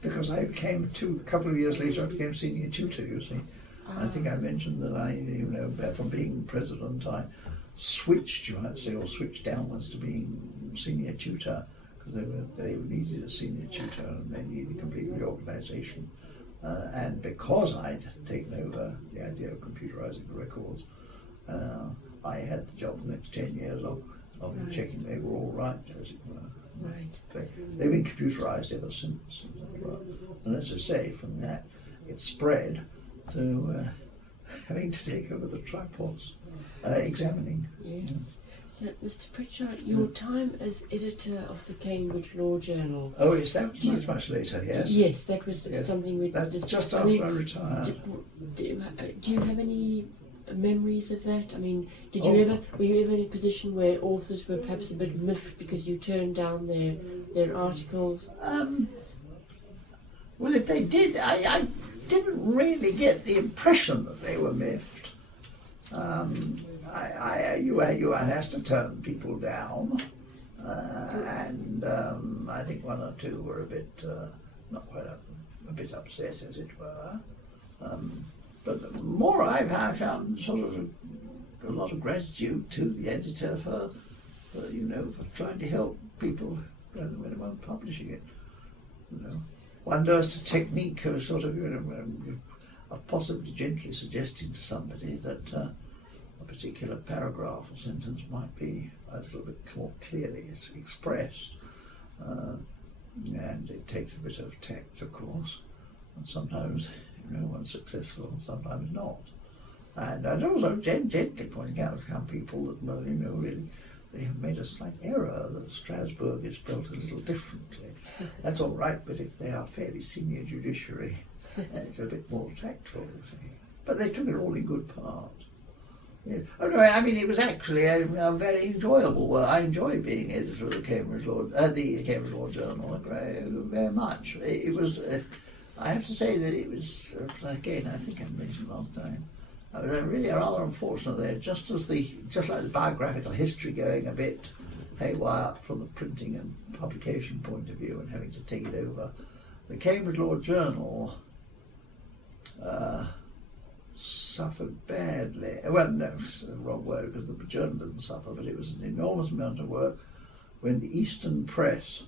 Because I became a couple of years later, I became senior tutor. You see, I think I mentioned that from being president, I switched, you might say, or switched downwards to being senior tutor, because they needed a senior tutor and they needed complete reorganisation. And because I'd taken over the idea of computerising the records, I had the job for the next 10 years of Right. checking they were all right, as it were. Right. They've been computerised ever since. And as I say, from that it spread to having to take over the tripods, examining. Yes. So, Mr Prichard, your time as editor of the Cambridge Law Journal. Oh, yes, that was much later, yes. Yes, that was Yes. something we. That's just after I retired. Do you have any memories of that? I mean, were you ever in a position where authors were perhaps a bit miffed because you turned down their articles? Well, if they did, I didn't really get the impression that they were miffed. You has to turn people down, and I think one or two were a bit, not quite a bit upset, as it were. But more, I found sort of a lot of gratitude to the editor for trying to help people when they weren't publishing it. One does the technique of sort of of possibly gently suggesting to somebody that a particular paragraph or sentence might be a little bit more clearly expressed, and it takes a bit of tact, of course, and sometimes one's successful, sometimes not. And also gently pointing out to some people that really they have made a slight error, that Strasbourg is spelled a little differently. That's all right, but if they are fairly senior judiciary, it's a bit more tactful, you see. But they took it all in good part. Yeah. Oh, no, I mean, it was actually a very enjoyable work. I enjoyed being editor of the Cambridge Law Journal very much. It was, I have to say that it was, again, I think I mentioned last time, I was really rather unfortunate there, just like the biographical history going a bit haywire from the printing and publication point of view and having to take it over. The Cambridge Law Journal suffered badly. Well, no, it's the wrong word, because the journal didn't suffer, but it was an enormous amount of work when the Eastern Press,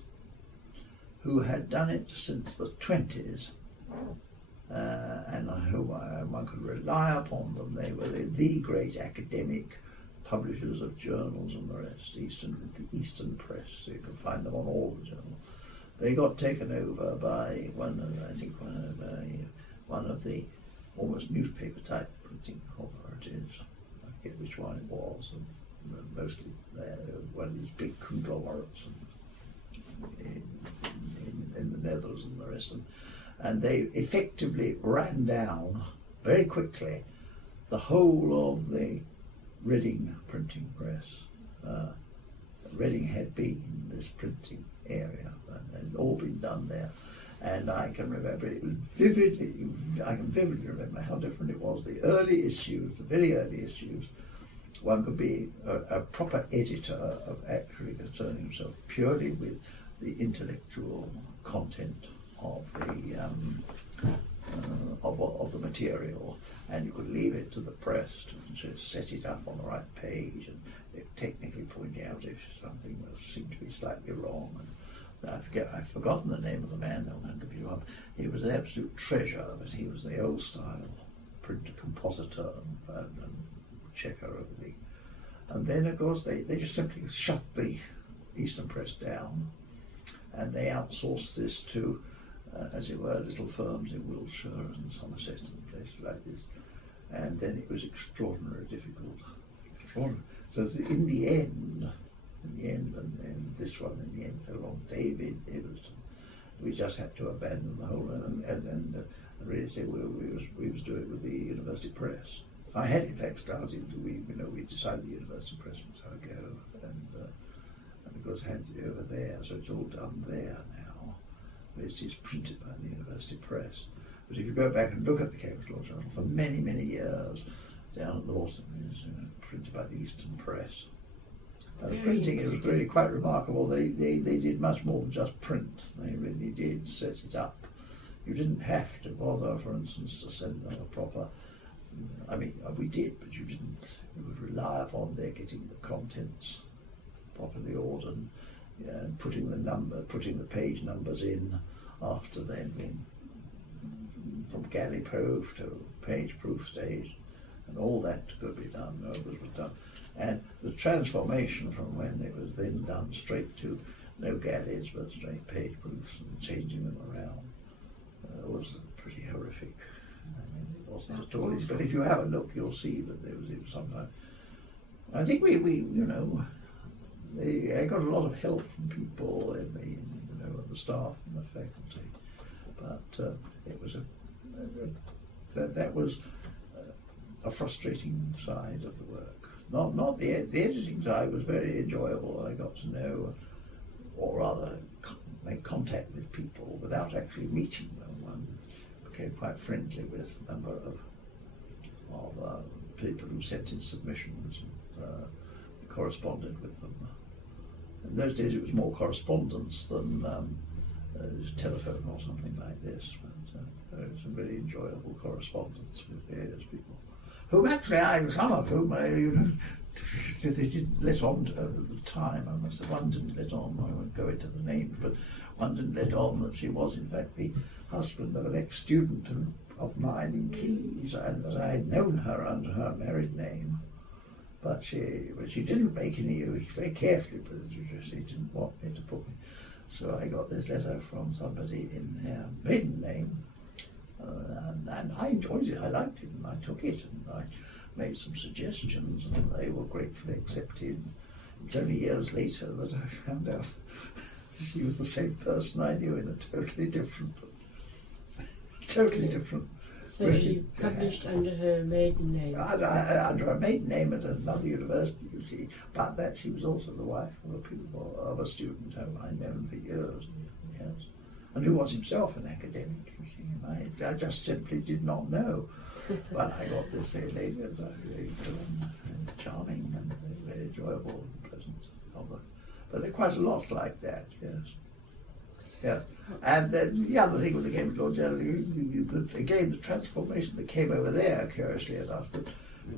who had done it since the 20s, and whom one could rely upon them. They were the great academic publishers of journals and the rest, the Eastern Press, so you can find them on all the journals. They got taken over by one of the almost newspaper type printing authorities. I forget which one it was, and mostly one of these big conglomerates in the Netherlands and the rest. And they effectively ran down very quickly the whole of the Reading printing press. Reading had been this printing area and all been done there. And I can remember it was I can vividly remember how different it was. The early issues, the very early issues, one could be a proper editor of actually concerning himself purely with the intellectual content of the material, and you could leave it to the press to set it up on the right page and technically point out if something seemed to be slightly wrong. And I've forgotten the name of the man. They'll have to look you up. He was an absolute treasure, but he was the old style printer compositor and checker of the. And then of course they just simply shut the Eastern Press down, and they outsourced this to, as it were, little firms in Wiltshire and Somerset and places like this. And then it was extraordinarily difficult. So in the end, and this one in the end fell on David. We just had to abandon the whole and really say we was doing it with the University Press. I had in fact started. We decided the University Press was our go, and of course handed it over there. So it's all done there now. It is printed by the University Press. But if you go back and look at the Cambridge Law Journal, for many, many years, down at the bottom is printed by the Eastern Press. The printing, it was really quite remarkable. They did much more than just print. They really did set it up. You didn't have to bother, for instance, to send them a proper. I mean, we did, but you didn't. You would rely upon their getting the contents properly ordered, and putting the page numbers in after they'd been from galley proof to page proof stage, and all that could be done. Was done. And the transformation from when it was then done straight to no galleys but straight page proofs and changing them around was pretty horrific. I mean, it wasn't at all easy. But if you have a look, you'll see that there was sometimes. I think we I got a lot of help from people in the staff and the faculty, but it was that was a frustrating side of the work. Not the editing side was very enjoyable. I got to know, or rather, make contact with people without actually meeting them. One became quite friendly with a number of people who sent in submissions and corresponded with them. In those days, it was more correspondence than telephone or something like this. But it was a very enjoyable correspondence with various people. Whom actually, some of whom, they didn't let on at the time. I must say, one didn't let on, I won't go into the names, but one didn't let on that she was in fact the husband of an ex-student of mine in Keys, and that I had known her under her married name. But she didn't make any use, very carefully, but she didn't want me to put me. So I got this letter from somebody in her maiden name, and I enjoyed it, I liked it, and I took it, and I made some suggestions, and they were gratefully accepted. It was only years later that I found out she was the same person I knew in a totally different. So she published under her maiden name? Under her maiden name at another university, you see, but that she was also the wife of a student whom I'd known for years and years, and who was himself an academic, you see, and I just simply did not know. But I got this lady, it was very good and charming and very enjoyable and pleasant. But there are quite a lot like that, yes. Yes. And then the other thing with the Cambridge Law Journal, again, the transformation that came over there, curiously enough, that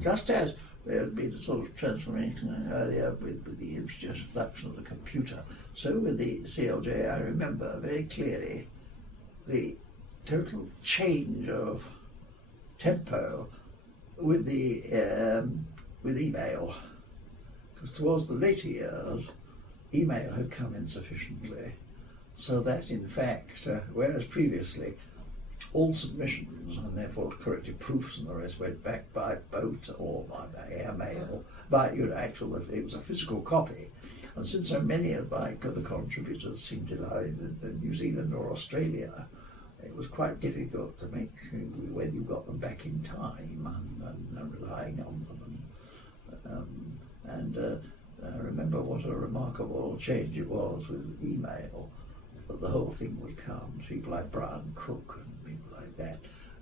just as there had been a sort of transformation earlier with the introduction of the computer, so with the CLJ, I remember very clearly the total change of tempo with email, because towards the later years, email had come insufficiently. So that in fact, whereas previously all submissions and therefore corrected proofs and the rest went back by boat or by airmail, it was a physical copy. And since so many of the contributors seemed to lie in New Zealand or Australia, it was quite difficult to make sure whether you got them back in time and relying on them. I remember what a remarkable change it was with email. But the whole thing would come. People like Brian Cook and people like that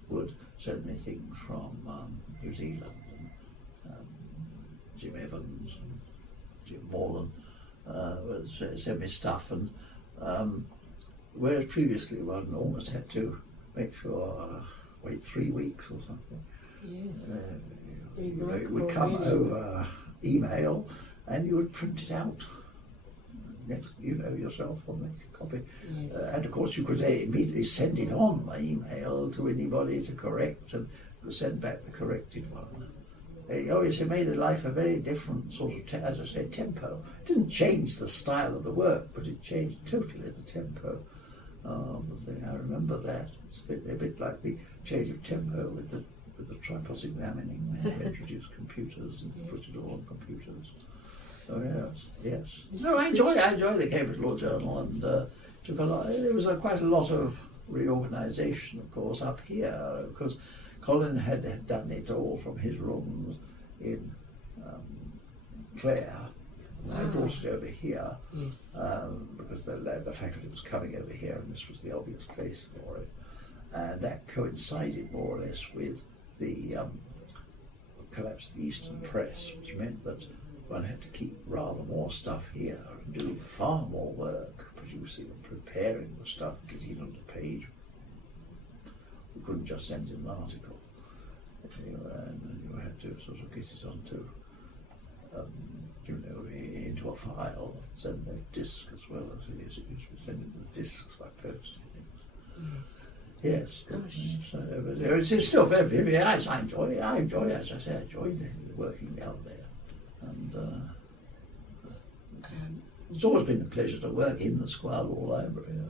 would send me things from New Zealand, and Jim Evans and Jim Morland would send me stuff, and whereas previously one almost had to make sure wait 3 weeks or something. Yes. It would come over email, and you would print it out. next, yourself on the copy. Yes. And of course you could immediately send it on by email to anybody to correct and send back the corrected one. Yes, it made life a very different sort of, as I say, tempo. It didn't change the style of the work, but it changed totally the tempo of the thing. I remember that. It's a bit like the change of tempo with the tripos examining when we introduced computers and put it all on computers. Oh yes. No, I enjoy the Cambridge Law Journal, and took a lot. There was quite a lot of reorganisation, of course, up here, because Colin had done it all from his rooms in Clare. I brought it over here because the faculty was coming over here, and this was the obvious place for it. And that coincided more or less with the collapse of the Eastern Press, which meant that one had to keep rather more stuff here and do far more work, producing and preparing the stuff, getting it on the page. We couldn't just send in an article, and you had to sort of get it onto, into a file, send the disc as well as it is. It used to send it the discs by post. Yes. Gosh. So, but it's still very, very nice. I enjoy it. As I say, I enjoy working down there, and it's always been a pleasure to work in the Squire Law Library.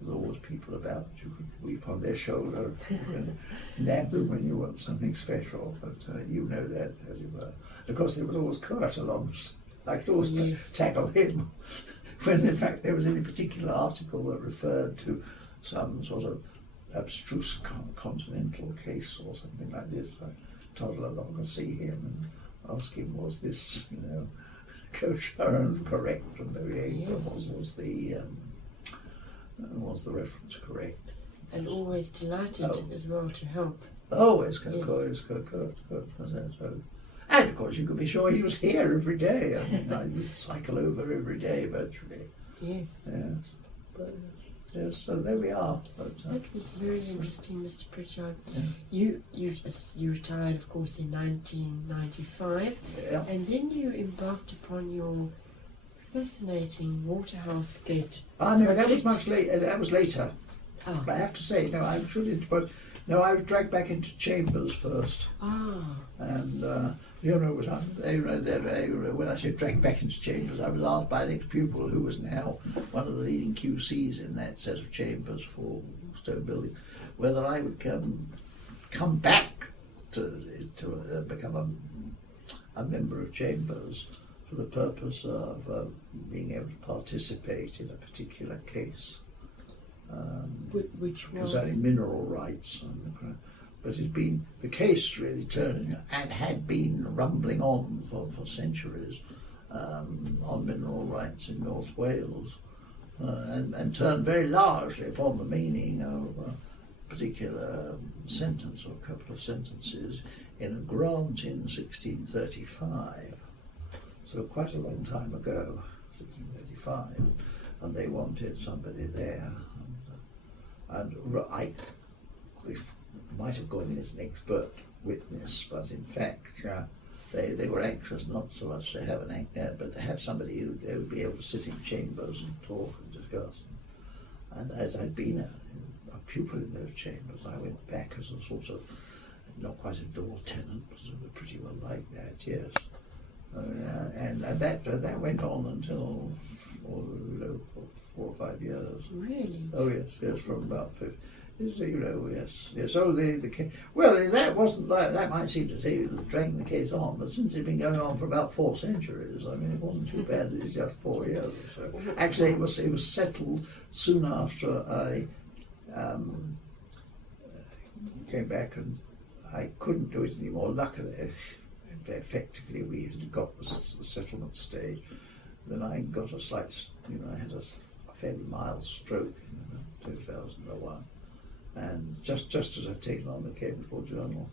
There's always people about. You could weep on their shoulder and nab them when you want something special, but you know that, as it were. And of course, there was always Kurt along. I could always tackle him when, in fact, there was any particular article that referred to some sort of abstruse continental case or something like this. I toddle along and see him and ask him, was this, kosher and correct? And was the reference correct? And always delighted as well to help. Always, good. And of course, you could be sure he was here every day. I mean, I would cycle over every day virtually. Yes. Yes, so there we are. But, that was very interesting, Mr Prichard. Yeah. You retired, of course, in 1995, and then you embarked upon your fascinating Waterhouse Gate. No, that was much later. That was later. Oh. I have to say, no, I shouldn't. But no, I was dragged back into chambers first. And when I say dragged back into chambers, I was asked by an ex-pupil who was now one of the leading QCs in that set of chambers for Stone Building, whether I would come back to become a member of chambers for the purpose of being able to participate in a particular case. Which was concerning mineral rights, but the case really turned and had been rumbling on for centuries on mineral rights in North Wales, and turned very largely upon the meaning of a particular sentence or a couple of sentences in a grant in 1635, so quite a long time ago, 1635, and they wanted somebody there. And I might have gone in as an expert witness, but in fact they were anxious not so much to have but to have somebody who would be able to sit in chambers and talk and discuss. And as I'd been a pupil in those chambers, I went back as a sort of, not quite a door tenant, but pretty well like that, yes. And that went on until 4 or 5 years. Really? Oh yes, from about 50. Yes. Oh, that might seem to say dragging the case on, but since it's been going on for about 4 centuries, I mean, it wasn't too bad that it's just 4 years or so. Actually, it was settled soon after I came back, and I couldn't do it anymore. Luckily, effectively, we had got the settlement stage. Then I got a slight, I had a fairly mild stroke in 2001, and just as I'd taken on the Cambridge Law Journal,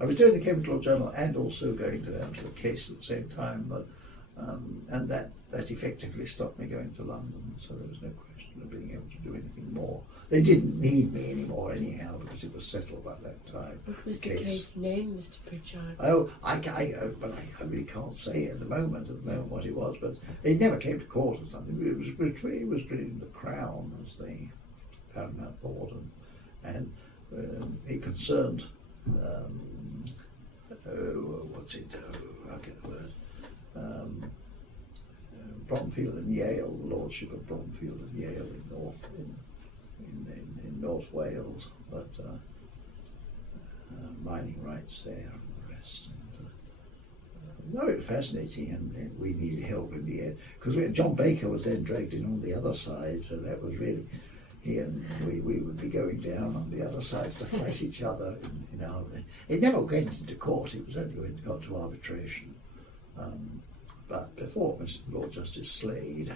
I was doing the Cambridge Law Journal and also going to the case at the same time. But And that effectively stopped me going to London, so there was no question of being able to do anything more. They didn't need me anymore anyhow, because it was settled by that time. What was the case name, Mr Prichard? Oh, I really can't say at the moment what it was, but it never came to court or something. It was pretty the Crown as the paramount board, and it concerned I'll get the word. Bromfield and Yale, the lordship of Bromfield and Yale in North Wales, but mining rights there and the rest. And, no, it was fascinating, and we needed help in the end, because John Baker was then dragged in on the other side, so that was really, he and we would be going down on the other sides to fight each other. It never went into court, it was only when it got to arbitration. But before Mr. Lord Justice Slade,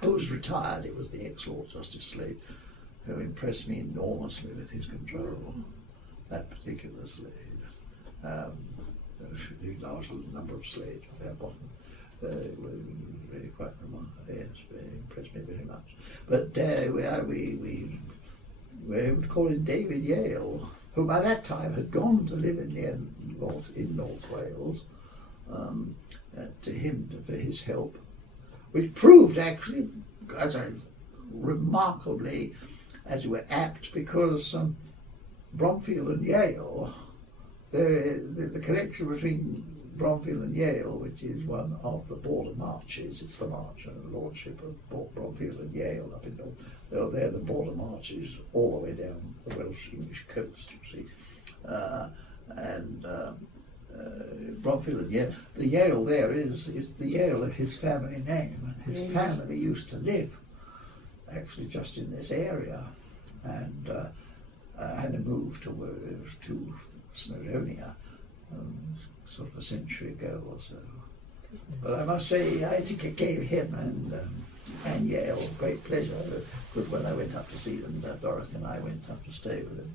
who was retired, it was the ex-Lord Justice Slade who impressed me enormously with his control, that particular Slade. The large number of Slades at their bottom. It was really quite remarkable, yes, it impressed me very much. But we were able to call in David Yale, who by that time had gone to live in North Wales, to him for his help, which proved actually remarkably, as it were, apt, because Bromfield and Yale, the connection between Bromfield and Yale, which is one of the border marches, it's the march and the lordship of Bromfield and Yale up in North. They're the border marches all the way down the Welsh-English coast, you see, Bromfield and Yale. The Yale there is the Yale of his family name, and his family used to live actually just in this area, and had to move to Snowdonia sort of a century ago or so. But I must say, I think it gave him and Yale great pleasure, because when I went up to see them, Dorothy and I went up to stay with them.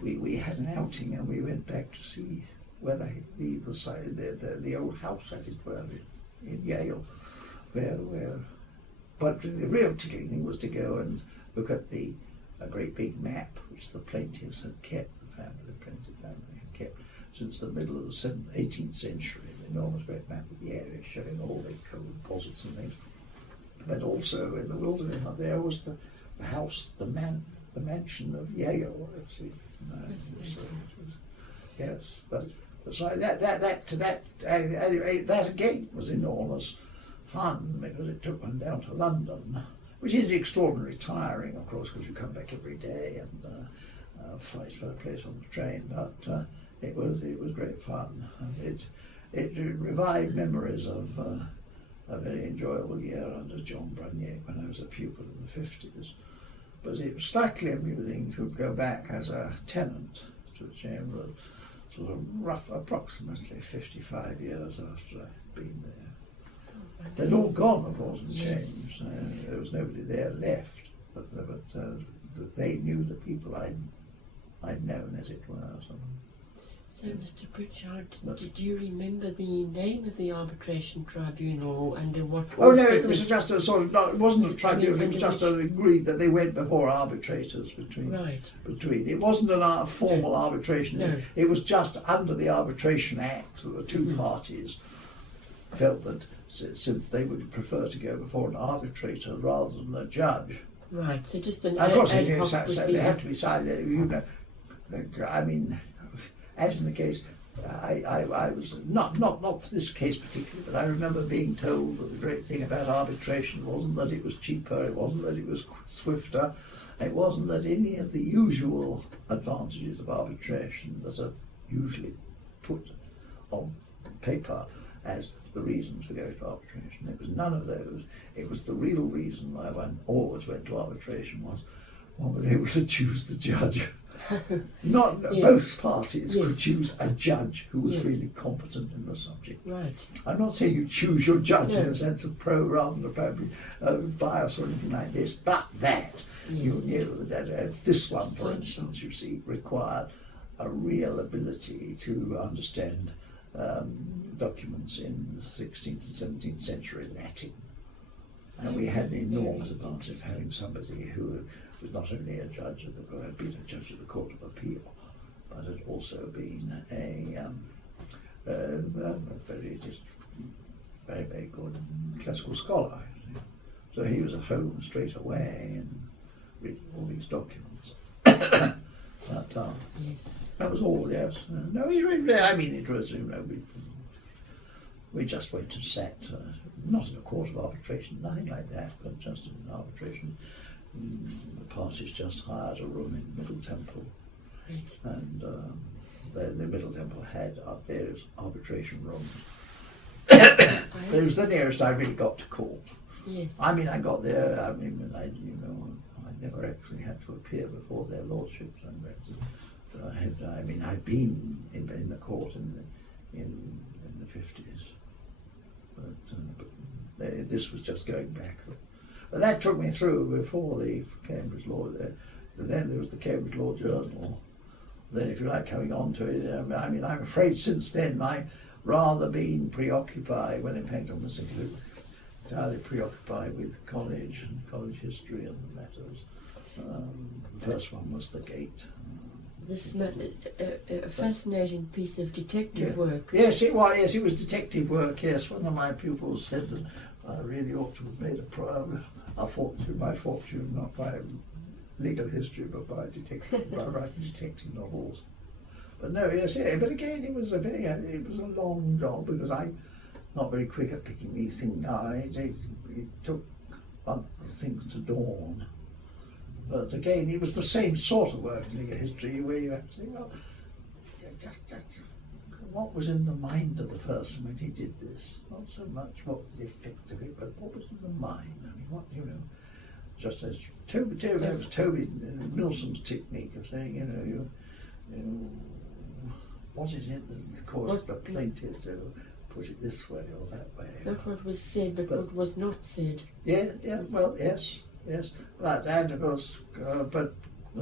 We had an outing, and we went back to see whether the old house, as it were, in Yale, but the real tickling thing was to go and look at a great big map which the plaintiffs had kept, the plaintiff family had kept since the middle of the 18th century, an enormous great map of the area showing all the coal deposits and things. But also in the wilderness there was the house, the mansion of Yale, actually. Yes, but sorry, that again was enormous fun, because it took one down to London, which is extraordinarily tiring, of course, because you come back every day and fight for a place on the train. But it was great fun, and it revived memories of a very enjoyable year under John Brunier when I was a pupil in the 50s. But it was slightly amusing to go back as a tenant to the chamber, sort of approximately 55 years after I'd been there. They'd all gone, of course, and changed. There was nobody there left, but they knew the people I'd known, as it were. So, Mr Prichard, did you remember the name of the arbitration tribunal and what? Oh no, it was just a sort of. No, it wasn't a tribunal. It was just agreed that they went before arbitrators between. Right. It wasn't a formal arbitration. No. It was just under the Arbitration Act that the two parties felt that since they would prefer to go before an arbitrator rather than a judge. Right. So just an. Of course, they had to be silent. You know, I mean. As in the case, I was not for this case particularly, but I remember being told that the great thing about arbitration wasn't that it was cheaper, it wasn't that it was swifter, it wasn't that any of the usual advantages of arbitration that are usually put on paper as the reasons for going to arbitration. It was none of those. It was the real reason why one always went to arbitration was one was able to choose the judge. Not both parties could choose a judge who was really competent in the subject. Right. I'm not saying you choose your judge in a sense of pro rather than probably bias or anything like this, but that you knew that this one, for instance, you see, required a real ability to understand documents in the 16th and 17th century Latin. And we had the enormous advantage of having somebody who was not only a judge of the, had been a judge of the Court of Appeal, but had also been a very, very good classical scholar. So he was at home straight away and reading all these documents. But Yes. that was all, yes. No, he's really, I mean, it was, we just went and sat, not in a court of arbitration, nothing like that, but just in an arbitration. The parties just hired a room in Middle Temple. Right. And the Middle Temple had various arbitration rooms. But it was the nearest I really got to court. Yes. I mean, I got there, I never actually had to appear before their lordships. I'd been in the court in the 50s. But this was just going back. But that took me through before the Cambridge Law. Then there was the Cambridge Law Journal. Then, if you like, coming on to it, I'm afraid since then I've rather been preoccupied, well, in fact, I was entirely preoccupied with college and college history and the matters. The first one was the Gate. This a fascinating piece of detective work. Yes, it was. Yes, it was detective work. Yes, one of my pupils said that I really ought to have made my fortune, not by legal history, but by writing detective novels. But no, yes, yeah. But again, it was a long job because I'm not very quick at picking these things. It took things to dawn. But again, it was the same sort of work in legal history where you have to say, well, just what was in the mind of the person when he did this? Not so much what was the effect of it, but what was in the mind? I mean, just as Toby Milsom's technique of saying, what is it that caused the plaintiff to put it this way or that way? Not what was said, but what was not said. Yeah, well, yes, but and of course, but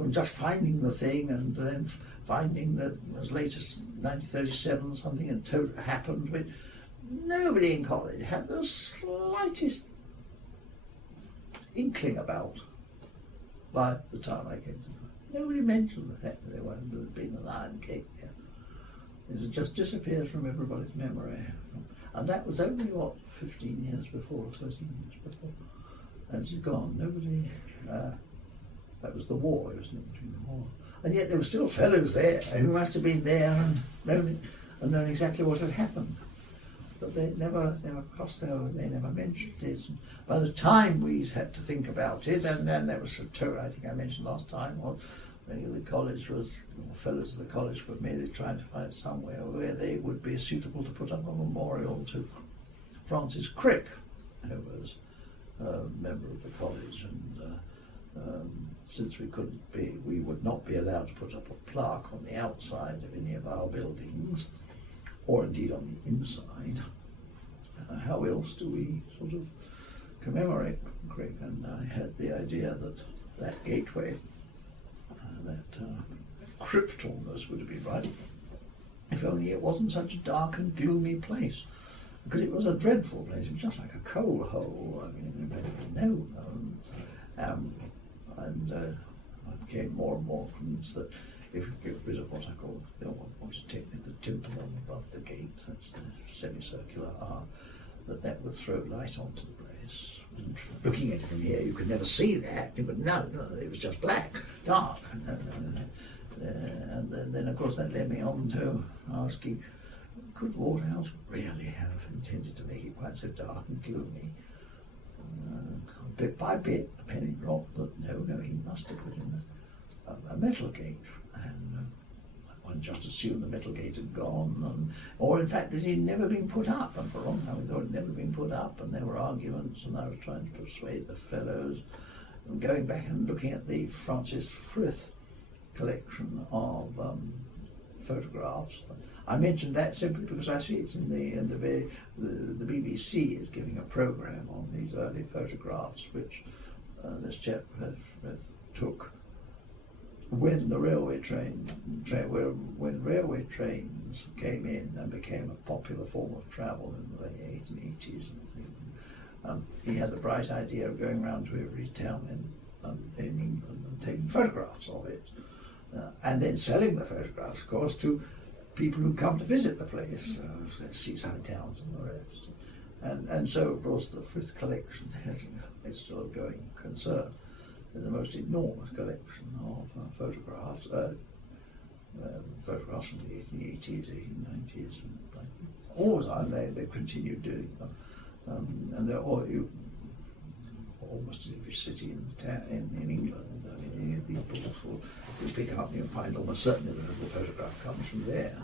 just finding the thing and then finding that as late as 1937 something had happened, which nobody in college had the slightest inkling about by the time I came to them. Nobody mentioned the fact that there had been an iron gate there. It just disappeared from everybody's memory. And that was only, 15 years before, 13 years before. And it's gone. Nobody, that was the war, wasn't it, between the war. And yet there were still fellows there who must have been there and known exactly what had happened. But they never crossed over, they never mentioned it. And by the time we had to think about it, and then there was I think I mentioned last time, the college fellows of the college were merely trying to find somewhere where they would be suitable to put up a memorial to Francis Crick, who was a member of the college, and since we would not be allowed to put up a plaque on the outside of any of our buildings, or indeed on the inside, how else do we sort of commemorate Crick? And I had the idea that gateway, that crypt almost would have been right, if only it wasn't such a dark and gloomy place. Because it was a dreadful place. It was just like a coal hole. I mean, I became more and more convinced that if we get rid of what I call, what to take the tympanum above the gate, that's the semicircular arch, that would throw light onto the place. And looking at it from here, you could never see that. You could no, it was just black, dark. And then, of course, that led me on to asking, could Waterhouse really have intended to make it quite so dark and gloomy? Bit by bit, the penny dropped that no, he must have put in a metal gate, and one just assumed the metal gate had gone, or in fact that it had never been put up, and for a long time we thought it had never been put up, and there were arguments, and I was trying to persuade the fellows, and going back and looking at the Francis Frith collection of photographs. I mentioned that simply because I see it's in the BBC is giving a programme on these early photographs, which this chap took when the when railway trains came in and became a popular form of travel in the late 1880s, he had the bright idea of going around to every town in England and taking photographs of it, and then selling the photographs, of course, to people who come to visit the place, seaside towns and the rest. And so, of course, the Frith collection is still a going concern. There's the most enormous collection of photographs, photographs from the 1880s, 1890s, and all the time they continued doing them. And they're almost in every city in England. I mean, these books will pick up, you'll find almost certainly that the photograph comes from there.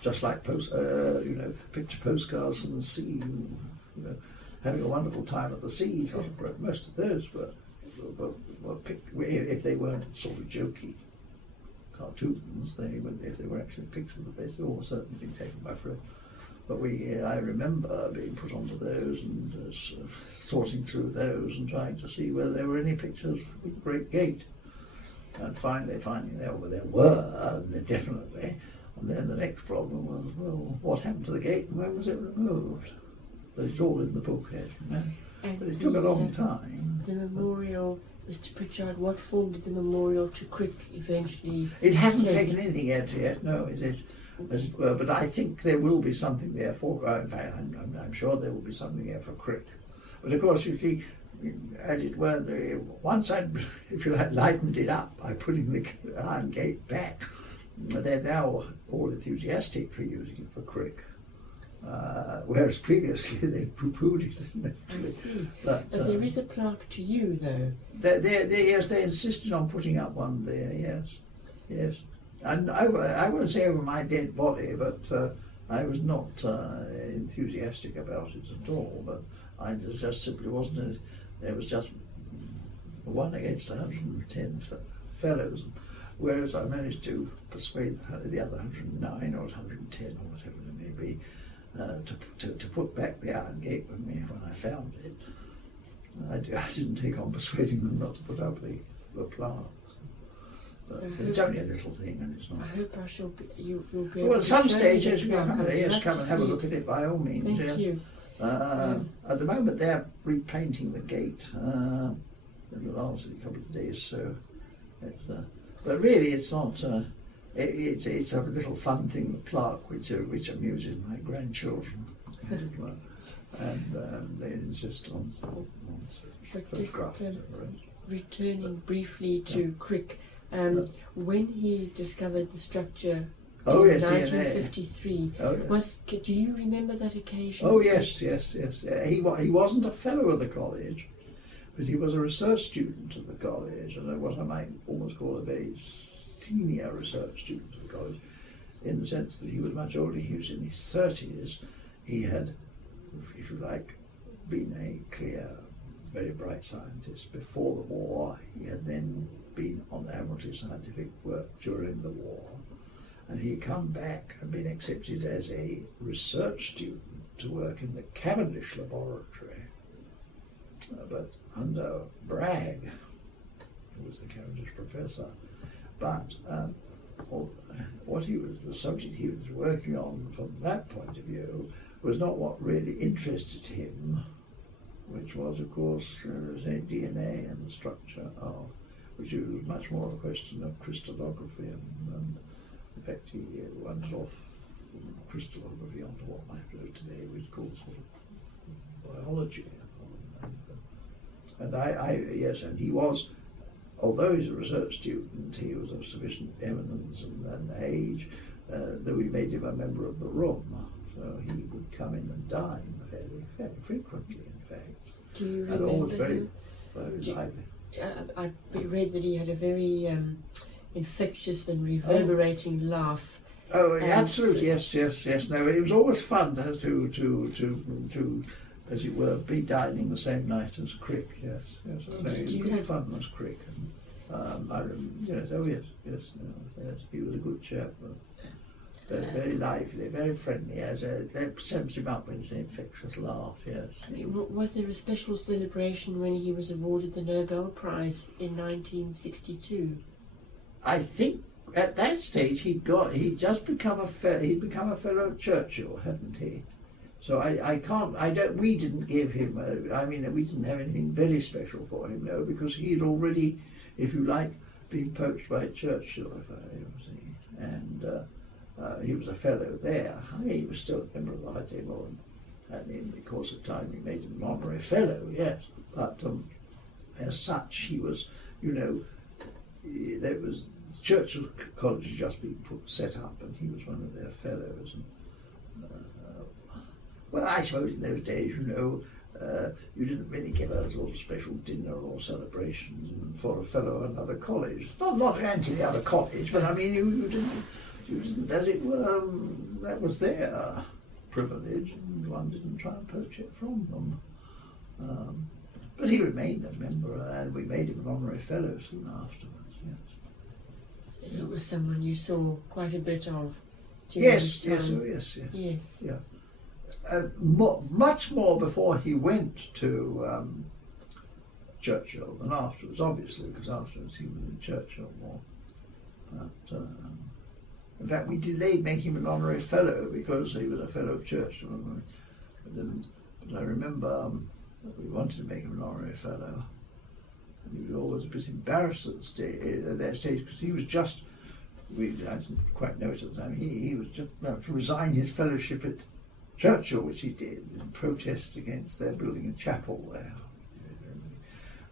Just like picture postcards from the sea, having a wonderful time at the sea. So most of those were picked, if they weren't sort of jokey cartoons, if they were actually pictures of the place, they all certainly been taken by Frith. But I remember being put onto those and sorting through those and trying to see whether there were any pictures with the Great Gate. And finally finding there were, definitely. And then the next problem was, well, what happened to the gate and when was it removed? But it's all in the book, as you know. But it took a long time. The memorial, Mr Prichard, what form did the memorial to Crick eventually It hasn't take? taken anything yet, no, is it? As it were, but I think there will be something there for, in fact, I'm sure there will be something there for Crick. But of course, you see, as it were, once I'd, if you like, lightened it up by putting the iron gate back, they're now all enthusiastic for using it for Crick. Whereas previously they poo-pooed it, didn't they? I see. But there is a plaque to you, though. Yes, they insisted on putting up one there, yes. And I won't say over my dead body, but I was not enthusiastic about it at all. But I just simply wasn't. There was just one against 110 fellows, whereas I managed to persuade the other 109 or 110 or whatever it may be to put back the iron gate with me when I found it. I didn't take on persuading them not to put up the plaques. But so it's only a little thing, and it's not. I hope I shall be. You'll be able Well, at to some show stage, me yes, the come plaque. and have a look at it by all means. Thank yes. you. At the moment, they're repainting the gate in the last couple of days. So, but really, it's not. It's a little fun thing, the plaque, which amuses my grandchildren, as it were, and they insist on photographs. Returning briefly to Crick. When he discovered the structure in yeah, 1953, DNA. Do you remember that occasion? Oh yes. He wasn't a fellow of the college, but he was a research student of the college, and what I might almost call a very senior research student of the college, in the sense that he was much older. He was in his 30s. He had, if you like, been a clear, very bright scientist before the war. He had then been on Admiralty scientific work during the war, and he'd come back and been accepted as a research student to work in the Cavendish laboratory, but under Bragg, who was the Cavendish professor. But the subject he was working on from that point of view was not what really interested him, which was, of course, DNA and the structure of, which was much more a question of crystallography, and in fact he wandered off from crystallography onto what might go today, which is called sort of biology. And and he was, although he's a research student, he was of sufficient eminence and age that we made him a member of the room, so he would come in and dine fairly frequently, in fact. Do you and remember always very him? lively. I read that he had a very infectious and reverberating laugh. Oh, absolutely, yes. No, it was always fun to as it were, be dining the same night as Crick. Yes. It was good fun as Crick. And, yes. He was a good chap. Very lively, very friendly. That sums him up when he's an infectious laugh. Yes. I mean, was there a special celebration when he was awarded the Nobel Prize in 1962? I think at that stage he'd become a fellow at Churchill, hadn't he? So we didn't give him, we didn't have anything very special for him, no, because he'd already, if you like, been poached by Churchill, and he was a fellow there. He was still a member of the High Table, and in the course of time we made him an honorary fellow, yes, but as such he was, there was Churchill College had just been set up, and he was one of their fellows. And, well, I suppose in those days, you didn't really give a sort of special dinner or celebrations for a fellow of another college. Not anti the other college, but I mean, you didn't, as it were, that was their privilege, and one didn't try and poach it from them. But he remained a member, and we made him an honorary fellow soon afterwards, yes. So he was someone you saw quite a bit of during Yes, his time. yes. Yeah. Much more before he went to Churchill than afterwards, obviously, because afterwards he was in Churchill more. But in fact, we delayed making him an honorary fellow because he was a fellow of Churchill. But I remember that we wanted to make him an honorary fellow, and he was always a bit embarrassed at that stage because he was just. I didn't quite know it at the time. He was just about to resign his fellowship at Churchill, which he did in protest against their building a chapel there,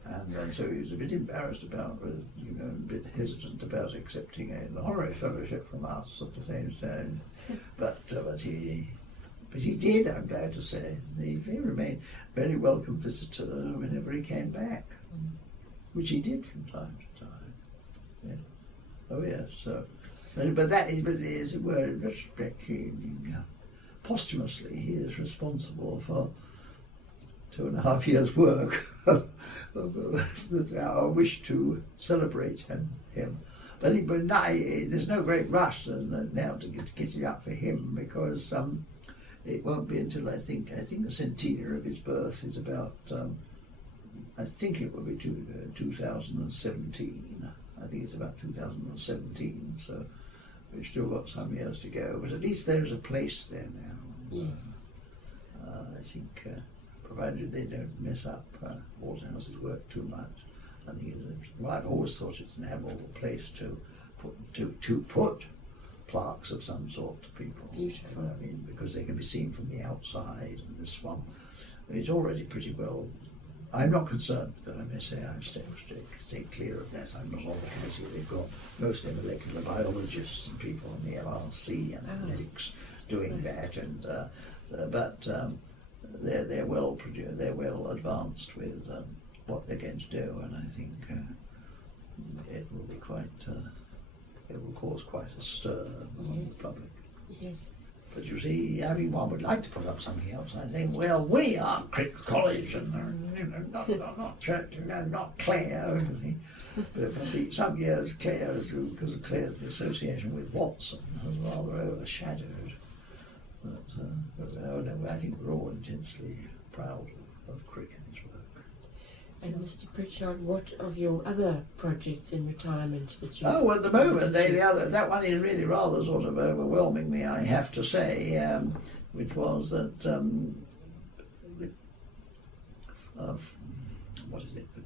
and so he was a bit embarrassed about, a bit hesitant about accepting an honorary fellowship from us at the same time. But he did. I'm glad to say he remained a very welcome visitor whenever he came back, which he did from time to time. Yeah. Oh yes. So, but as it were, in retrospect, posthumously, he is responsible for 2.5 years' work that I wish to celebrate him. But there's no great rush now to get it up for him, because it won't be until I think the centenary of his birth is about, I think it will be 2017. I think it's about 2017, so we've still got some years to go, but at least there's a place there now. Yes. I think, provided they don't mess up Waterhouse's work too much, I think I've always thought it's an admirable place to put plaques of some sort to people. Beautiful. Because they can be seen from the outside, and this one, it's already pretty well. I'm not concerned that I may say I've stayed clear of that. I'm not on the committee. They've got mostly molecular biologists and people on the MRC and medics doing that, and but they're well produced. They're well advanced with what they're going to do, and I think it will be quite. It will cause quite a stir among the public. Yes. But you see, one would like to put up something else. I think, well, we are Crick College, and not Church, not Clare. But for some years, Clare, because of Clare's association with Watson, was rather overshadowed. But I think we're all intensely proud of Crick and his work. And Mr Prichard, what of your other projects in retirement that you? Oh, well, at the moment, that one is really rather sort of overwhelming me, I have to say, which was that the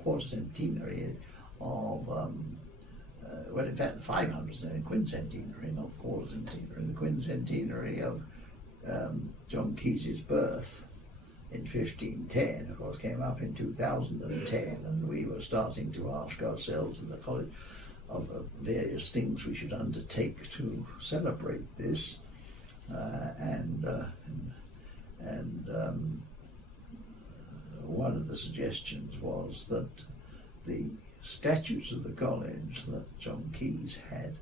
quartercentenary of, well, in fact, the 500th quincentenary, not quartercentenary, the quincentenary of John Caius's birth in 1510, of course, came up in 2010, and we were starting to ask ourselves in the college of various things we should undertake to celebrate this, and one of the suggestions was that the statutes of the college that John Caius had,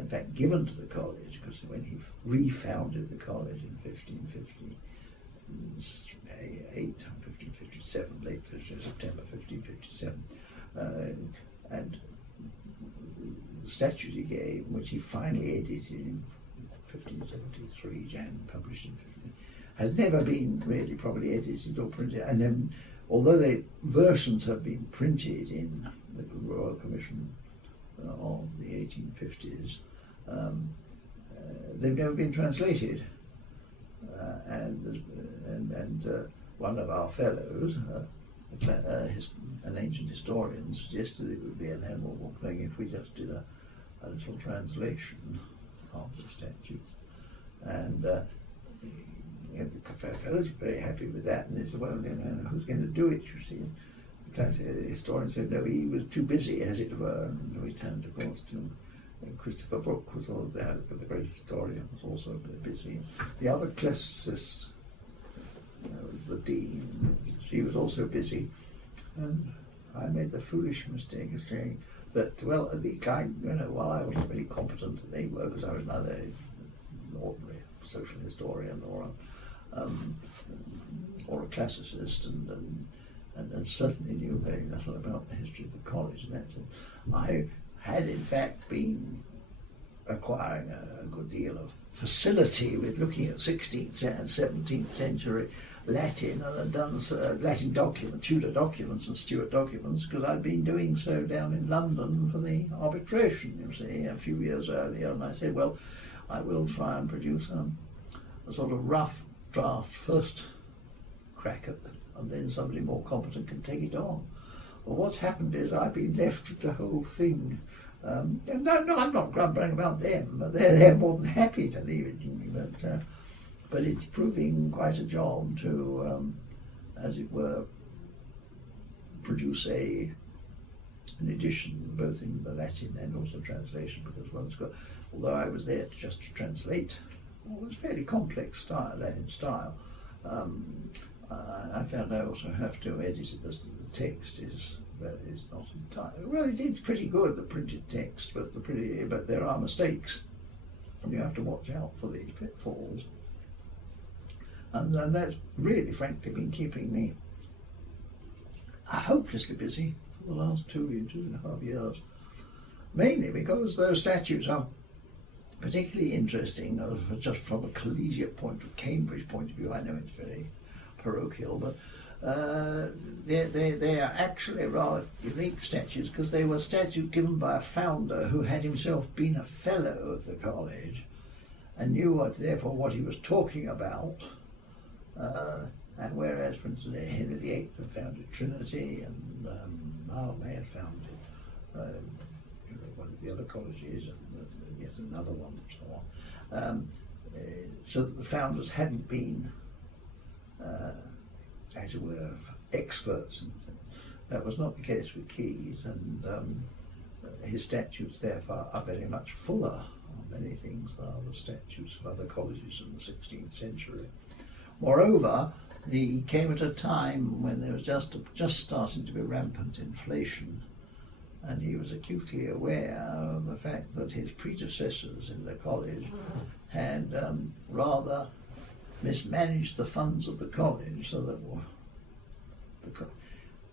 in fact, given to the college, because when he refounded the college in 1557, late September 1557, and the statute he gave, which he finally edited in 1573, published in 15, had never been really properly edited or printed, and then although the versions have been printed in the Royal Commission of the 1850s. They've never been translated, and one of our fellows, an ancient historian, suggested it would be an admirable thing if we just did a little translation of the statutes, and the fellows were very happy with that, and they said, well, who's going to do it, you see? The historian said, no, he was too busy, as it were, and we turned, of course, to Christopher Brooke, was all there, the great historian, was also very busy. The other classicist, the dean, she was also busy, and I made the foolish mistake of saying that, well, at least while I wasn't really competent, they were, because I was neither an ordinary social historian or a classicist, and certainly knew very little about the history of the college. And that's it. I had in fact been acquiring a good deal of facility with looking at 16th and 17th century Latin, and had done Latin documents, Tudor documents and Stuart documents, because I'd been doing so down in London for the arbitration, you see, a few years earlier. And I said, well, I will try and produce a sort of rough draft first crack at it, and then somebody more competent can take it on. Well, what's happened is I've been left with the whole thing. And no, I'm not grumbling about them. They're more than happy to leave it to me, but it's proving quite a job to, as it were, produce an edition both in the Latin and also translation, because one's got, although I was there just to translate what was fairly complex style, Latin style, I found I also have to edit it as the text is not entirely, well, it's pretty good, the printed text, but there are mistakes, and you have to watch out for these pitfalls. And that's really, frankly, been keeping me hopelessly busy for the last 2.5 years. Mainly because those statutes are particularly interesting, just from a collegiate point of Cambridge point of view. I know it's very parochial, but they are actually rather unique statutes, because they were statutes given by a founder who had himself been a fellow of the college and knew therefore what he was talking about. And whereas, for instance, Henry VIII had founded Trinity, and May had founded one of the other colleges, and yet another one, and so on. So that the founders hadn't been, as it were, experts. And that was not the case with Caius, and his statutes, therefore, are very much fuller on many things than are the statutes of other colleges in the 16th century. Moreover, he came at a time when there was just starting to be rampant inflation, and he was acutely aware of the fact that his predecessors in the college had rather mismanaged the funds of the college, so that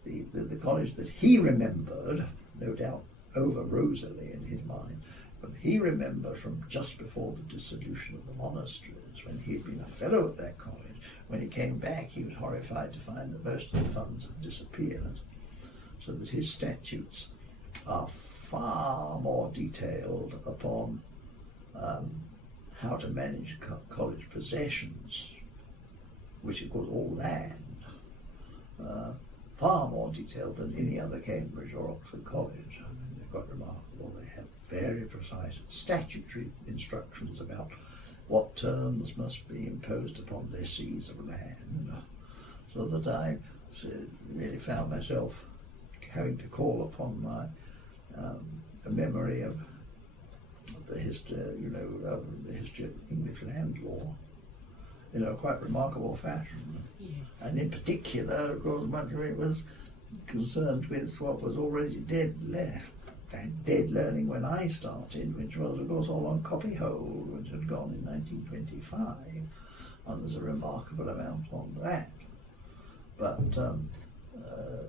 the college that he remembered, no doubt over rosily in his mind, but he remembered from just before the dissolution of the monasteries, when he had been a fellow at that college. When he came back, he was horrified to find that most of the funds had disappeared, so that his statutes are far more detailed upon how to manage college possessions, which of course all land, far more detailed than any other Cambridge or Oxford college. I mean, they're quite remarkable. They have very precise statutory instructions about what terms must be imposed upon lessees of land, so that I really found myself having to call upon my memory of the history, of the history of English land law, in a quite remarkable fashion. Yes. And in particular, of course, much of it was concerned with what was already dead learning when I started, which was, of course, all on copyhold, which had gone in 1925, and there's a remarkable amount on that. But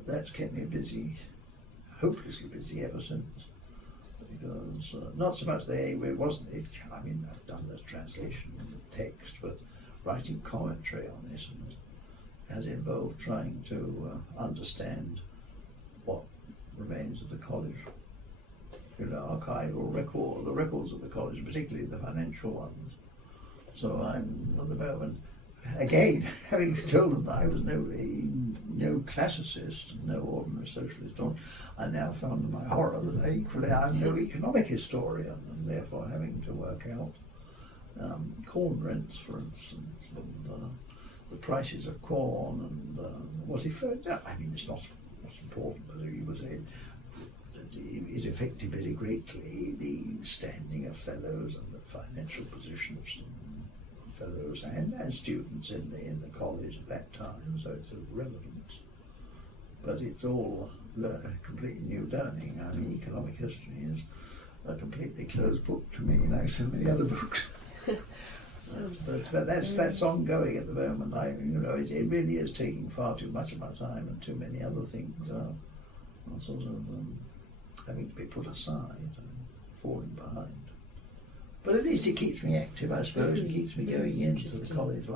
that's kept me busy, hopelessly busy ever since. Because not so much I've done the translation and the text, but writing commentary on it has involved trying to understand what remains of the college. archival record, the records of the college, particularly the financial ones. So I'm at the moment, again, having told them that I was no classicist, no ordinary socialist, I now found to my horror that equally I'm no economic historian, and therefore having to work out corn rents, for instance, and the prices of corn, and what he found. I mean, it's not important, but he was it affected very greatly the standing of fellows and the financial position of some fellows and students in the college at that time. So it's of relevance, but it's all completely new learning. I mean, economic history is a completely closed book to me, like so many other books. But that's ongoing at the moment. It really is taking far too much of my time, and too many other things are sort of having to be put aside and falling behind. But at least it keeps me active, I suppose. It keeps me going into the college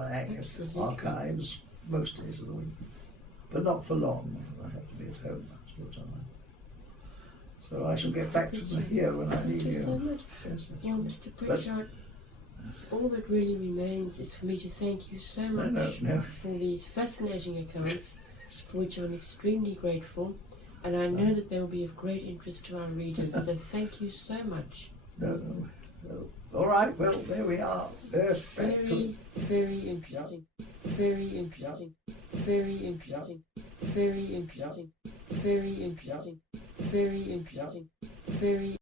archives most days of the week, but not for long. I have to be at home most of the time. So I shall get back to them here when I leave you. Thank you so much. Yes. Well, Mr Prichard, all that really remains is for me to thank you so much for these fascinating accounts, for which I'm extremely grateful, and I know that they will be of great interest to our readers, so thank you so much. No. All right, well, there we are. There's very interesting. Very interesting. Very interesting. Very interesting. Very interesting. Very interesting. Very